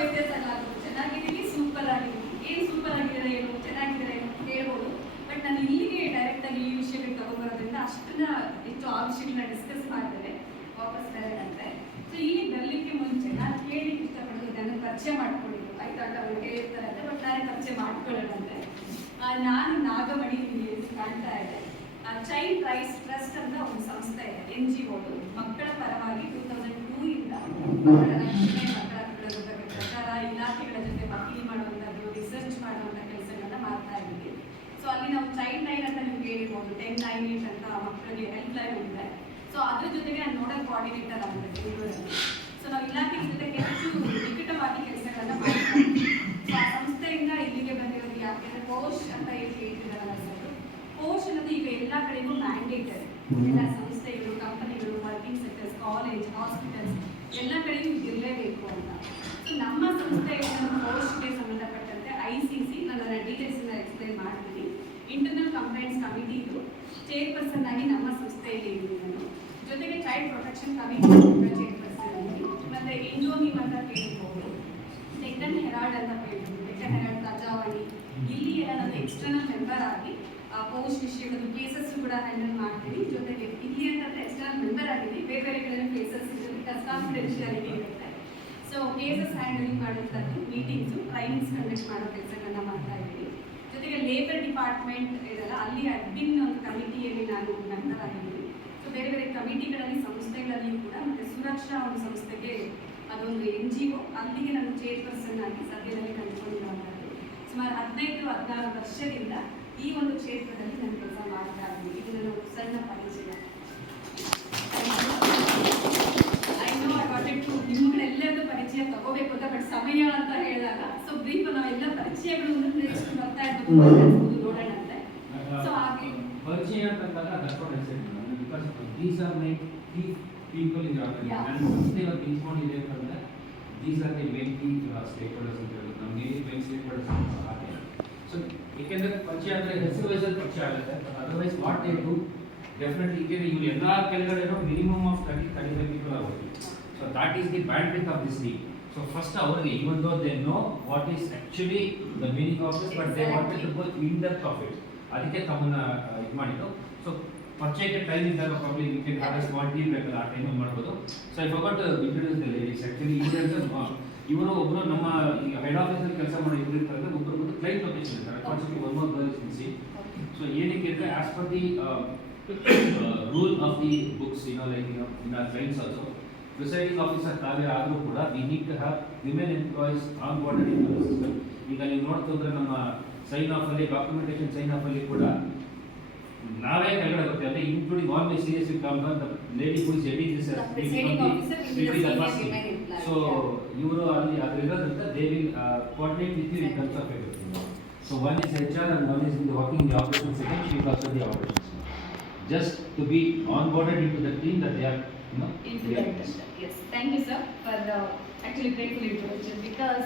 ವ್ಯತ್ಯಾಸ ಆಗೋದು. ಚೆನ್ನಾಗಿದ್ದೀನಿ, ಸೂಪರ್ ಆಗಿದ್ದೀನಿ, ಏನು ಸೂಪರ್ ಆಗಿದ್ದಾರೆ, ಏನು ಚೆನ್ನಾಗಿದ್ದಾರೆ ಅಂತ ಹೇಳ್ಬೋದು. ಬಟ್ ನಾನು ಇಲ್ಲಿಗೆ ಡೈರೆಕ್ಟಾಗಿ ಈ ವಿಷಯಗಳು ತಗೊಂಡ್ಬರೋದ್ರಿಂದ ಅಷ್ಟನ್ನ ಹೆಚ್ಚು ಆ ವಿಷಯಗಳನ್ನ ಡಿಸ್ಕಸ್ ಮಾಡಿದರೆ ವಾಪಸ್ ಬರೋದಂತೆ. ಸೊ ಇಲ್ಲಿ ಬರಲಿಕ್ಕೆ ಮುಂಚೆ ನಾನು ಕೇಳಲಿಕ್ಕೆ ಇಷ್ಟಪಡೋದು, ನನ್ನ ಪರಿಚಯ ಮಾಡ್ಕೊಂಡಿದ್ದು ಆಯ್ತು ಅಂತ ಅವ್ರು ಹೇಳಿರ್ತಾರಂತೆ, ಬಟ್ ನಾನೇ ಪರಿಚಯ ಮಾಡ್ಕೊಳ್ಳೋದಂತೆ. ನಾನು ನಾಗಮಣಿ, ನಿಮಗೆ ಕಾಣ್ತಾ ಇದೆ, ಚೈಲ್ಡ್ ರೈಟ್ಸ್ ಟ್ರಸ್ಟ್ ಅಂತ ಒಂದು ಸಂಸ್ಥೆ ಇದೆ, NGO. ಮಕ್ಕಳ ಪರವಾಗಿ 2002 ಇಂದ ಮಕ್ಕಳ ರಕ್ಷಣೆ, ಮಕ್ಕಳ ಹಕ್ಕುಗಳ ಬಗ್ಗೆ ಪ್ರಚಾರ, ಇಲಾಖೆಗಳ ಜೊತೆ ವಕೀಲಿ ಮಾಡುವಂಥದ್ದು, ರಿಸರ್ಚ್ ಮಾಡುವಂಥ ಕೆಲಸಗಳನ್ನ ಮಾಡ್ತಾ ಇದ್ದೀವಿ. ಸೊ ಅಲ್ಲಿ ನಾವು ಚೈಲ್ಡ್ ಲೈನ್ ಅಂತ ನಿಮ್ಗೆ ಹೇಳಿರ್ಬೋದು, 1098 ಅಂತ ಮಕ್ಕಳಿಗೆ ಹೆಲ್ಪ್ ಲೈನ್ ಇದೆ. ಸೊ ಅದ್ರ ಜೊತೆಗೆ ನಾನು ನೋಡಲ್ ಕೋಆರ್ಡಿನೇಟರ್ ಆಗಿದೆ ಬೆಂಗಳೂರಲ್ಲಿ. ಸೊ ನಾವು ಇಲಾಖೆ ಜೊತೆ ಹೆಚ್ಚು ನಿಕಟವಾಗಿ ಕೆಲಸಗಳನ್ನ ಮಾಡ್ತೀವಿ. ಸೊ ಆ ಸಂಸ್ಥೆಯಿಂದ ಇಲ್ಲಿಗೆ ಬಂದಿರೋದು ಯಾಕೆಂದ್ರೆ ಪೋಷ್ ಅಂತ ಏನು ಹೇಳ್ತಿದ್ದಾರಲ್ಲ ಸರ್, ಪೋಷ್ ಅನ್ನೋದು ಈಗ ಎಲ್ಲ ಕಡೆಗೂ ಮ್ಯಾಂಡೇಟೆಡ್. ಎಲ್ಲ ಸಂಸ್ಥೆಗಳು, ಕಂಪನಿಗಳು, ವರ್ಕಿಂಗ್ ಸೆಕ್ಟರ್ಸ್, ಕಾಲೇಜ್, ಹಾಸ್ಪಿಟಲ್ಸ್ ಎಲ್ಲ ಕಡೆಗೂ ಇರಲೇಬೇಕು ಅಂತ. ಸೊ ನಮ್ಮ ಸಂಸ್ಥೆಯ ಪೋಷ್ಗೆ ಸಂಬಂಧಪಟ್ಟಂತೆ ICC, ನನ್ನ ಡೀಟೇಲ್ಸ್ನ ಎಕ್ಸ್ಪ್ಲೈನ್ ಮಾಡ್ತೀನಿ. ಇಂಟರ್ನಲ್ ಕಂಪ್ಲೇಂಟ್ಸ್ ಕಮಿಟಿದು ಚೇರ್ಪರ್ಸನ್ ಆಗಿ ನಮ್ಮ ಸಂಸ್ಥೆಯಲ್ಲಿ ಇದ್ದೀನಿ ನಾನು. ಜೊತೆಗೆ ಚೈಲ್ಡ್ ಪ್ರೊಟೆಕ್ಷನ್ ಕಮಿಟಿ ಚೇರ್ಪರ್ಸನ್ ಆಗಿ, ಮತ್ತೆ ಇಂಡೋನಿಮ್ ಅಂತ ಕೇಳ್ಬೋದು, ಡೆಕ್ಕನ್ ಹೆರಾಲ್ಡ್ ಅಂತ ಕೇಳ್ಬೋದು, ಡೆಕ್ಕನ್ ಹೆರಾಲ್ಡ್, ಪ್ರಜಾವಾಣಿ, ಇಲ್ಲಿ ಎಲ್ಲ ನಾನು ಎಕ್ಸ್ಟರ್ನಲ್ ಮೆಂಬರ್ ಆಗಿ ಪೋಷ್ ವಿಷಯಗಳು ಕೇಸಸ್ ಕೂಡ ಹ್ಯಾಂಡಲ್ ಮಾಡ್ತೀನಿ. ಜೊತೆಗೆ ಇಲ್ಲಿ ಅಂತಂದ್ರೆ ಎಕ್ಸ್ಟರ್ನಲ್ ಮೆಂಬರ್ ಆಗಿದ್ದೀನಿ, ಬೇರೆ ಬೇರೆ ಕಡೆ ಕೇಸಸ್ ಬಿಕಾಸ್ ಕಾನ್ಫಿಡೆನ್ಷಿಯಾಲಿಟಿ ಇರುತ್ತೆ. ಸೊ ಕೇಸಸ್ ಹ್ಯಾಂಡಲಿಂಗ್ ಮಾಡುವಂಥದ್ದು, ಮೀಟಿಂಗ್ಸು, ಟ್ರೈನಿಂಗ್ಸ್ ಕಂಡಕ್ಟ್ ಮಾಡೋ ಕೆಲಸಗಳನ್ನ ಮಾಡ್ತಾ ಇದ್ದೀನಿ. ಜೊತೆಗೆ ಲೇಬರ್ ಡಿಪಾರ್ಟ್ಮೆಂಟ್ ಇದೆಲ್ಲ, ಅಲ್ಲಿ ಅಡ್ಮಿನ್ ಒಂದು ಕಮಿಟಿಯಲ್ಲಿ ನಾನು ಮೆಂಬರ್ ಆಗಿದ್ದೀನಿ. ಸೊ ಬೇರೆ ಬೇರೆ ಕಮಿಟಿಗಳಲ್ಲಿ, ಸಂಸ್ಥೆಗಳಲ್ಲಿ ಕೂಡ, ಮತ್ತು ಸುರಕ್ಷಾ ಒಂದು ಸಂಸ್ಥೆಗೆ ಅದೊಂದು NGO, ಅಲ್ಲಿಗೆ ನಾನು ಚೇರ್ಪರ್ಸನ್ ಆಗಿ ಸದ್ಯದಲ್ಲಿ ಕಂಡುಕೊಂಡಿರುವಂಥದ್ದು. ಸುಮಾರು 15-16 ವರ್ಷದಿಂದ ಈ ಒಂದು ಕ್ಷೇತ್ರದಲ್ಲಿ ನಾನು ಕೆಲಸ ಮಾಡ್ತಾ ಇದ್ದೀನಿ. ಇದು ನನ್ನ ಸಣ್ಣ ಪರಿಚಯ. ನಿಮ್ಗಳೆಲ್ಲರದ್ದು ಪರಿಚಯ ತಗೋಬೇಕು ಅಂತ, ಬಟ್ ಸಮಯ ಅಂತ ಹೇಳಿದಾಗ ಸೊ ಬ್ರೀಫ್ ನಾವೆಲ್ಲ ಪರಿಚಯಗಳು ನೆಕ್ಸ್ಟ್ ಬರ್ತಾ ಇರ್ಬೋದು, ನೋಡೋಣ ಅಂತೆ. ಸೊ ಹಾಗೆ ಪರಿಚಯ ಅಂತಂದಾಗ because these are my key people in organisation. ನಾನು ಸಂಸ್ಥೆಗೆ ತಿಳ್ಕೊಂಡಿದೆ ಅಂತಂದ್ರೆ these are the main key stakeholders ಅಂತ ಹೇಳೋದು. ನಮಗೆ ಮೇನ್ ಸ್ಟೇಕ್ ಹೋಲ್ಡರ್ಸ್ ಹಾಗೆ. ಸೊ ಏಕೆಂದರೆ ಪರಿಚಯ ಅಂದರೆ ಹೆಸರು ವಯಸ್ಸಲ್ಲಿ ಪರಿಚಯ ಆಗುತ್ತೆ, but otherwise what they do definitely. ಏಕೆಂದರೆ ಇವ್ರು ಎಲ್ಲ ಕೆಳಗಡೆನೂ ಮಿನಿಮಮ್ ಆಫ್ 30-35 ಪೀಪಲ್ ಆಗೋದು. So that is the bandwidth of this league. So first ಅವರಿಗೆ even though they know what is actually the meaning of this, but they wanted to go in depth of it. ಅದಕ್ಕೆ ತಮ್ಮನ್ನ ಇದು ಮಾಡಿದ್ದು. So ಪರಿಚಯಕ್ಕೆ time ಇದ್ದಾಗ probably we can have a small team ಬೇಕಲ್ಲ, ಆ ಟೈಮಲ್ಲಿ ಮಾಡ್ಬೋದು. So I forgot to introduce the ladies. Actually ಇವರು ಒಬ್ಬರು ನಮ್ಮ ಈಗ ಹೆಡ್ ಆಫೀಸಲ್ಲಿ ಕೆಲಸ ಮಾಡೋ ಇವರು ಇರ್ತಾರೆ, ಒಬ್ಬರು ಕ್ಲೈಂಟ್ ಲೊಕೇಶನ್ ಇರ್ತಾರೆ. Unfortunately one more girl in C. So ಏನಕ್ಕೆ ಅಂದರೆ as per the rule of the books, like in our clients also, presiding officer ತಾವೇ ಆದರೂ ಕೂಡ we need to have women employees on boarded in the system. ಈಗ ನೀವು ನೋಡ್ತಿದ್ರೆ ನಮ್ಮ sign off ಅಲ್ಲಿ, ಡಾಕ್ಯುಮೆಂಟೇಶನ್ ಸೈನ್ ಆಫ್ ಅಲ್ಲಿ ಕೂಡ ನಾವೇ ಕೆಳಗಡೆ ಬರ್ತೀವಿ. ಅಂದರೆ including all my serious come the lady who is heading this so ಇವರು ಅಲ್ಲಿ ಅದು ಇರೋದ್ರಿಂದ they will coordinate with you in terms of everything. So one is HR and one is in the working in the operations section. She is also the operations. Just to be onboarded into the team that they are, into that. Yes, thank you sir for the actually grateful introduction, because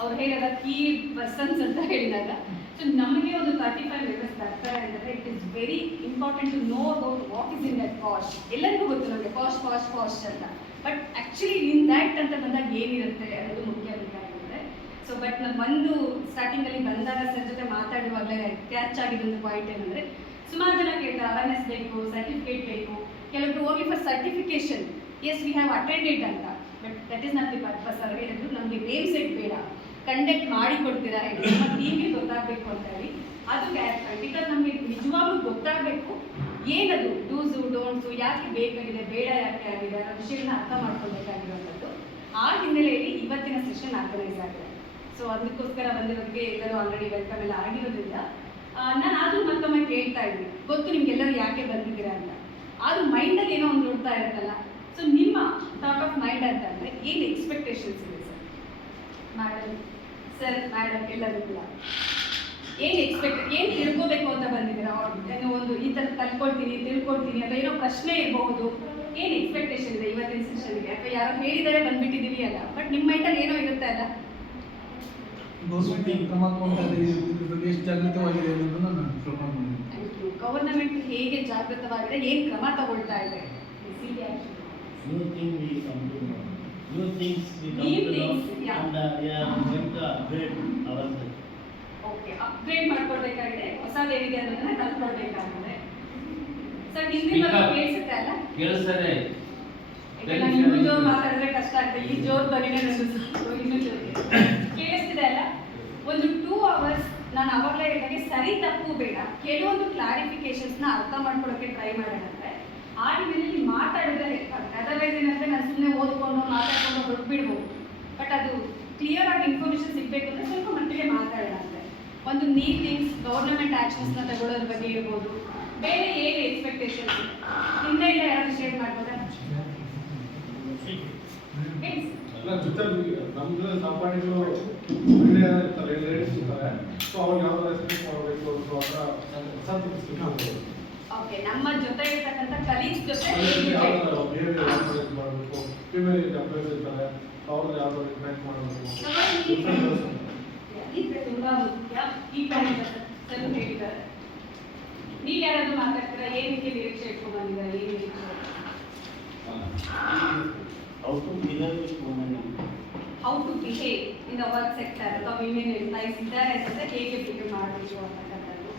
ಅವ್ರು ಹೇಳಿದಾಗ key persons ಅಂತ ಹೇಳಿದಾಗ, so ನಮಗೆ ಒಂದು 35 members ಬರ್ತಾರೆ ಅಂದರೆ it is very important to know about what is in that POSH. ಎಲ್ಲರಿಗೂ ಗೊತ್ತು ನಮಗೆ ಪಾಶ್ ಪಾಶ್ ಪಾಶ್ ಅಂತ, ಬಟ್ ಆ್ಯಕ್ಚುಲಿ ಇನ್ ದ್ಯಾಟ್ ಅಂತ ಬಂದಾಗ ಏನಿರುತ್ತೆ ಅನ್ನೋದು ಮುಖ್ಯ ಬೇಕಾಗಿರುತ್ತೆ. ಸೊ ಬಟ್ ನಾನು ಒಂದು ಸ್ಟಾರ್ಟಿಂಗಲ್ಲಿ ಬಂದಾಗ ಸರ್ ಜೊತೆ ಮಾತಾಡುವಾಗಲೇ ಕ್ಯಾಚ್ ಆಗಿದ್ದೊಂದು ಪಾಯಿಂಟ್ ಏನಂದರೆ, ಸುಮಾರು ಜನ ಕೇಳ್ತಾರೆ ಅವೇರ್ನೆಸ್ ಬೇಕು, ಸರ್ಟಿಫಿಕೇಟ್ ಬೇಕು, ಕೆಲವರು ಹೋಗಿ for certification, as we have attended ಅಂತ, but that is not the purpose. ಅವ್ರು ಹೇಳಿದ್ರು ನಮಗೆ ನೇಮ್ ಸೆಟ್ ಬೇಡ, ಕಂಡಕ್ಟ್ ಮಾಡಿ ಕೊಡ್ತೀರಾ ಹೇಳಿ, ನಮ್ಮ ಟೀಮ್ಗೆ ಗೊತ್ತಾಗಬೇಕು ಅಂತ ಹೇಳಿ. ಅದು ಕ್ಯಾರೆಕ್ಟರ್, ಬಿಕಾಸ್ ನಮಗೆ ನಿಜವಾಗ್ಲೂ ಗೊತ್ತಾಗಬೇಕು ಏನದು ಡೂಸು ಡೋಂಟ್ಸು, ಯಾಕೆ ಬೇಕಾಗಿದೆ, ಬೇಡ ಯಾಕೆ ಆಗಿದೆ, ಅನ್ನೋ ವಿಷಯಗಳನ್ನ ಅರ್ಥ ಮಾಡ್ಕೊಳ್ಬೇಕಾಗಿರುವಂಥದ್ದು. ಆ ಹಿನ್ನೆಲೆಯಲ್ಲಿ ಇವತ್ತಿನ ಸೆಷನ್ ಆರ್ಗನೈಸ್ ಆಗಿದೆ. ಸೊ ಅದಕ್ಕೋಸ್ಕರ ಬಂದಿರೋದಕ್ಕೆ ಎಲ್ಲರೂ ಆಲ್ರೆಡಿ ವೆಲ್ಕಮ್ ಎಲ್ಲ ಆಗಿರೋದ್ರಿಂದ ನಾನು ಆದರೂ ಮತ್ತೊಮ್ಮೆ ಕೇಳ್ತಾ ಇದ್ದೀನಿ, ಗೊತ್ತು ನಿಮ್ಗೆಲ್ಲರೂ ಯಾಕೆ ಬಂದಿದ್ದೀರಾ ಅಂತ, ಆದರೂ ಮೈಂಡಲ್ಲಿ ಏನೋ ಒಂದು ನೋಡ್ತಾ ಇರುತ್ತಲ್ಲ. ಸೊ ನಿಮ್ಮ ಥಾಟ್ ಆಫ್ ಮೈಂಡ್ ಅಂತಂದರೆ ಏನು ಎಕ್ಸ್ಪೆಕ್ಟೇಷನ್ಸ್ ಇದೆ ಸರ್, ಮೇಡಮ್ ಸರ್ ಮೇಡಮ್ ಎಲ್ಲರೂ ಕೂಡ ಏನು ತಿಳ್ಕೋಬೇಕು ಅಂತ ಬಂದಿದ್ದೀರಾ? ಏನೋ ಒಂದು ಈ ಥರ ತಿಳ್ಕೊಳ್ತೀನಿ ಅಥವಾ ಏನೋ ಪ್ರಶ್ನೆ ಇರಬಹುದು, ಏನು ಎಕ್ಸ್ಪೆಕ್ಟೇಷನ್ ಇದೆ ಇವತ್ತಿನ ಸೆಷನ್ಗೆ? ಅಥವಾ ಯಾರೋ ಹೇಳಿದರೆ ಬಂದ್ಬಿಟ್ಟಿದ್ದೀವಿ ಅಲ್ಲ, ಬಟ್ ನಿಮ್ಮ ಮೈಂಡಲ್ಲಿ ಏನೋ ಇರುತ್ತೆ ಅಲ್ಲ. ಗವರ್ನಮೆಂಟ್ ಹೇಗೆ ಜಾಗೃತವಾಗಿದೆ, ಏನು ಕ್ರಮ ತಗೊಳ್ತಾ ಇದೆ? new things we come New to know, things, yeah. and we are going to upgrade ourselves. Okay upgrade ಮಾಡ್ಕೊಳ್ಬೇಕಾಗಿದೆ, ಹೊಸದೇನಿದೆ ಅನ್ನೋದನ್ನ ಕಲ್ತ್ಕೊಳ್ಬೇಕಾಗಿದೆ. ಸರ್ ಹಿಂದಿ ಬಗ್ಗೆ ಕೇಳಿಸುತ್ತೆ ಅಲ್ಲ? ಕೇಳಿಸ್ತಾರೆ. ಯಾಕಂದ್ರೆ ಇನ್ನೂ ಜೋರು ಮಾತಾಡಿದ್ರೆ ಕಷ್ಟ ಆಗ್ತದೆ, ಈ ಜೋರು ಧ್ವನಿನೇ ಇನ್ನೂ ಜೋರು ಕೇಳಿಸ್ತಿದೆ ಅಲ್ಲ? ಒಂದು 2 hours ನಾನು ಅವಾಗಲೇ ಹೇಳಿದಾಗೆ ಸರಿ ತಪ್ಪು ಬೇಡ, ಕೆಲವೊಂದು ಕ್ಲಾರಿಫಿಕೇಶನ್ಸ್ನ ಅರ್ಥ ಮಾಡ್ಕೊಳ್ಳೋಕ್ಕೆ ಟ್ರೈ ಮಾಡೋಣಂತೆ. ಆದ್ಮೇಲೆ ನೀವು ಮಾತಾಡಿದ್ರೆ ಹೆಲ್ಪಾಗುತ್ತೆ. ಅದರ್ವೈಸ್ ಏನಂದರೆ ನಾನು ಸುಮ್ಮನೆ ಓದ್ಕೊಂಡು ಮಾತಾಡ್ಕೊಂಡು ಹೊರಟ್ಬಿಡ್ಬೋದು. ಬಟ್ ಅದು ಕ್ಲಿಯರ್ ಆಗಿ ಇನ್ಫಾರ್ಮೇಷನ್ ಸಿಗಬೇಕು ಅಂದರೆ ಸ್ವಲ್ಪ ಮಟ್ಟಿಗೆ ಮಾತಾಡೋಣಂತೆ. ಒಂದು ನೀ ಥಿಂಗ್ಸ್ ಗೌರ್ಮೆಂಟ್ ಆ್ಯಕ್ಷನ್ಸ್ನ ತಗೊಳ್ಳೋದ್ರ ಬಗ್ಗೆ ಇರ್ಬೋದು, ಬೇರೆ ಏನು ಎಕ್ಸ್ಪೆಕ್ಟೇಷನ್ಸ್ ಹಿಂದೆ ಯಾರಾದ್ರೂ ಶೇರ್ ಮಾಡ್ಬೋದಾ? ಅಲ್ಲ ಜೊತೆಲಿ ನಮ್ದು ಕಂಪನಿಗಳು ಒಳ್ಳೆಯ ಇರ್ತಾರೆ, ಲೇಡೀಸ್ ಇರ್ತಾರೆ. ಸೊ ಅವ್ರಿಗೆ ಯಾವ ರೆಸ್ಪೆಕ್ಟ್ ಮಾಡಬೇಕು ಅಂತ ಓಕೆ, ನಮ್ಮ ಜೊತೆ ಇರ್ತಕ್ಕಂಥ ಕಲೀಗ್ಸ್ ಜೊತೆ ಯಾವ ಬಿಹೇವಿಯರ್ ಯಾವ ಮಾಡಬೇಕು, ಫಿಮೇಲ್ ಎಂಪ್ಲಾಯ್ಸ್ ಇರ್ತಾರೆ ಅವ್ರದ್ದು ಯಾವ ರಿಕ್ವೆಸ್ಟ್ ಮಾಡಬೇಕು. ಇದು ತುಂಬಾ ಮುಖ್ಯ. ಈ ಕಡೆ ಸರ್ ಹೇಳಿದ್ದಾರೆ. ನೀವು ಯಾರಾದ್ರೂ ಮಾತಾಡ್ತೀರಾ? ಏನು ರೀತಿ ನಿರೀಕ್ಷೆ ಇಟ್ಕೊಂಡು ಬಂದಿದ್ದಾರೆ? ಏನು ನಿರೀಕ್ಷೆ? How to behave with women. How to behave in the work sector ಅಥವಾ ವಿಮೆನ್ ಎಂಪ್ಲಾಯ್ಸ್ ಇದ್ದಾರೆ ಅಂತಂದ್ರೆ ಹೇಗೆ ಬಿಹೇವ್ ಮಾಡಬೇಕು ಅಂತಕ್ಕಂಥದ್ದು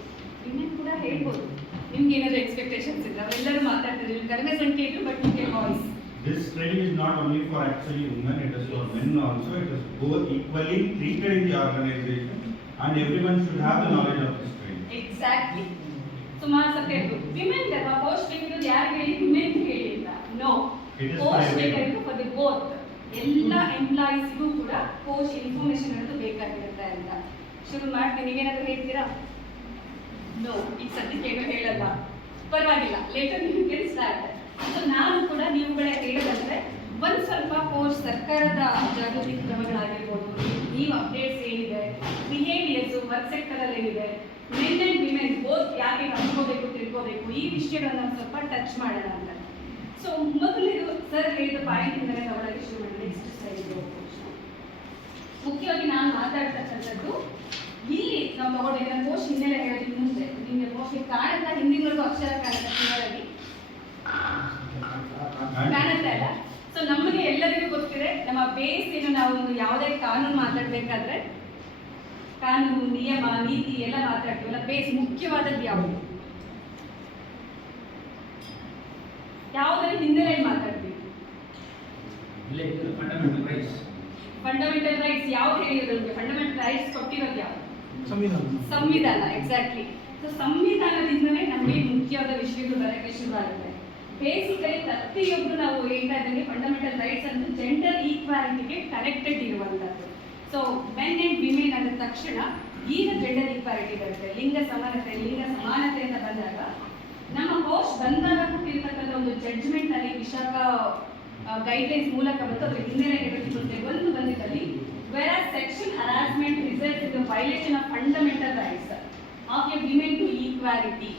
ವಿಮೆನ್ ಕೂಡ ಹೇಳ್ಬೋದು. ನಿಮ್ಗೆ ಏನಾದ್ರು ಎಕ್ಸ್ಪೆಕ್ಟೇಷನ್ಸ್ ಇದ್ರೆ ಅವರೆಲ್ಲರೂ ಮಾತಾಡ್ತಾರೆ, ಕಡಿಮೆ ಸಂಖ್ಯೆ ಇದ್ರು ಬಟ್ ನಿಮಗೆ voice. This training is not only for actually women, it is for men also. It is both equally treated in the organization, and everyone should have the knowledge of this training. Exactly. ಸುಮಾರು ಸತಿ ಹೇಳ್ಬೋದು women ಅಲ್ವಾ post ಬೇಕಿರೋದು ಯಾರು ಹೇಳಿ women ಹೇಳಿ ಅಂತ. No, It is post private. ಬೇಕಾಗಿದ್ದು for the both. ಎಲ್ಲ ಎಂಪ್ಲಾಯೀಸ್ಗೂ ಕೂಡ ಪೋಸ್ಟ್ ಇನ್ಫಾರ್ಮೇಶನ್ ಅನ್ನೋದು ಬೇಕಾಗಿರುತ್ತೆ ಅಂತ. ಶುರು ಮಾಡ್ತೀನಿ, ನೀವೇನಾದ್ರೂ ಹೇಳ್ತೀರಾ? ನೋ, ಈಗ ಸದ್ಯಕ್ಕೆ ಏನೂ ಹೇಳಲ್ಲ, ಪರವಾಗಿಲ್ಲ, ಲೇಟರ್ ನೀವು ಕ್ಯಾನ್ ಸ್ಟಾರ್ಟ್. ಸೊ ನಾನು ಕೂಡ ನೀವುಗಳೇ ಹೇಳೋದಂದ್ರೆ ಒಂದು ಸ್ವಲ್ಪ ಪೋಸ್ಟ್ ಸರ್ಕಾರದ ಜಾಗೃತಿ ಕ್ರಮಗಳಾಗಿರ್ಬೋದು, ನೀವು ಅಪ್ಡೇಟ್ಸ್ ಏನಿದೆ, ಬಿಹೇವಿಯರ್ಸು ವರ್ಕ್ ಸೆಕ್ಟರಲ್ಲಿ ಏನಿದೆ, ಮೆನ್ ಆ್ಯಂಡ್ ವಿಮೆನ್ ಬೋತ್ ಯಾಕೆ ಹಂಚ್ಕೋಬೇಕು ತಿಳ್ಕೋಬೇಕು, ಈ ವಿಷಯಗಳನ್ನ ಸ್ವಲ್ಪ ಟಚ್ ಮಾಡೋಣ ಅಂತ. ಸೊ ಮೊದಲಿದು ಸರ್ ಹೇಳಿದ ಪಾಯಿಂಟ್ ಇಂದಲೇ ತಗೊಳ್ಳೋಕೆ ಶುರು ಮಾಡಿ. ನೆಕ್ಸ್ಟ್ ಸ್ಲೈಡ್ ಮುಖ್ಯವಾಗಿ ನಾನು ಮಾತಾಡ್ತಕ್ಕಂಥದ್ದು ಇಲ್ಲಿ ನಾವು ತಗೊಂಡಿದ್ದ ಪೋಸ್ಟ್ ಹಿನ್ನೆಲೆ ಹೇಳೋದಕ್ಕೆ ಮುಂಚೆ ನಿಮಗೆ ಪೋಸ್ಟ್ ಕಾಣುತ್ತಾ? ಹಿಂದಿನವರೆಗೂ ಅಕ್ಷರ ಕಾಣುತ್ತೆ ಕ್ಲಿಯರಾಗಿ ಕಾಣುತ್ತೆ ಅಲ್ಲ? ಸೊ ನಮಗೆ ಎಲ್ಲರಿಗೂ ಗೊತ್ತಿದೆ ನಮ್ಮ ಬೇಸ್ ಏನು, ನಾವು ಒಂದು ಯಾವುದೇ ಕಾನೂನು ಮಾತಾಡಬೇಕಾದ್ರೆ ಕಾನೂನು ನಿಯಮ ನೀತಿ ಎಲ್ಲ ಮಾತಾಡ್ತೀವಲ್ಲ, ಬೇಸ್ ಮುಖ್ಯವಾದದ್ದು ಯಾವುದು? ಯಾವುದನ್ನು ಹಿನ್ನೆಲೆಯಲ್ಲಿ ಮಾತಾಡ್ತೀವಿ? Fundamental rights. ಫಂಡಮೆಂಟಲ್ ರೈಟ್ಸ್ ಯಾವ್ದು ಹೇಳಿರೋದು? ನಮಗೆ ಫಂಡಮೆಂಟಲ್ ರೈಟ್ಸ್ ಕೊಟ್ಟಿರೋದು ಯಾವುದು? ಸಂವಿಧಾನ. ಎಕ್ಸಾಕ್ಟ್ಲಿ. ಸೊ ಸಂವಿಧಾನದಿಂದಲೇ ನಮಗೆ ಮುಖ್ಯವಾದ ವಿಷಯಗಳು ಬರೋಕ್ಕೆ ಶುರುವಾಗುತ್ತೆ. ಬೇಸಿಕಲಿ ಪ್ರತಿಯೊಬ್ಬರು ನಾವು ಹೇಳ್ತಾ ಇದ್ದಂಗೆ ಫಂಡಮೆಂಟಲ್ ರೈಟ್ಸ್ ಅಂತ ಜೆಂಡರ್ ಈಕ್ವಾಲಿಟಿಗೆ ಕನೆಕ್ಟೆಡ್ ಇರುವಂಥದ್ದು. ಸೊ ಮೆನ್ ಆ್ಯಂಡ್ ವಿಮೆನ್ ಅಂದ ತಕ್ಷಣ ಈಗ ಜೆಂಡರ್ ಈಕ್ವಾಲಿಟಿ ಬರುತ್ತೆ, ಲಿಂಗ ಸಮಾನತೆ, ಲಿಂಗ ಸಮಾನತೆ ಅಂತ ಬಂದಾಗ ನಮ್ಮ ಪೋಸ್ಟ್ ಬಂದಾಗ ಕೊಟ್ಟಿರ್ತಕ್ಕಂಥ ಒಂದು ಜಡ್ಜ್ಮೆಂಟ್ ಅಲ್ಲಿ ವಿಶಾಖ ಗೈಡ್ಲೈನ್ಸ್ ಮೂಲಕ ಬಂತು. ಅದ್ರ ಹಿನ್ನೆಲೆ ಹೇಳೋದಕ್ಕೆ ಒಂದು ಬಂದಿದ್ದಲ್ಲಿ whereas sexual harassment results in the violation of fundamental rights of a women to equality.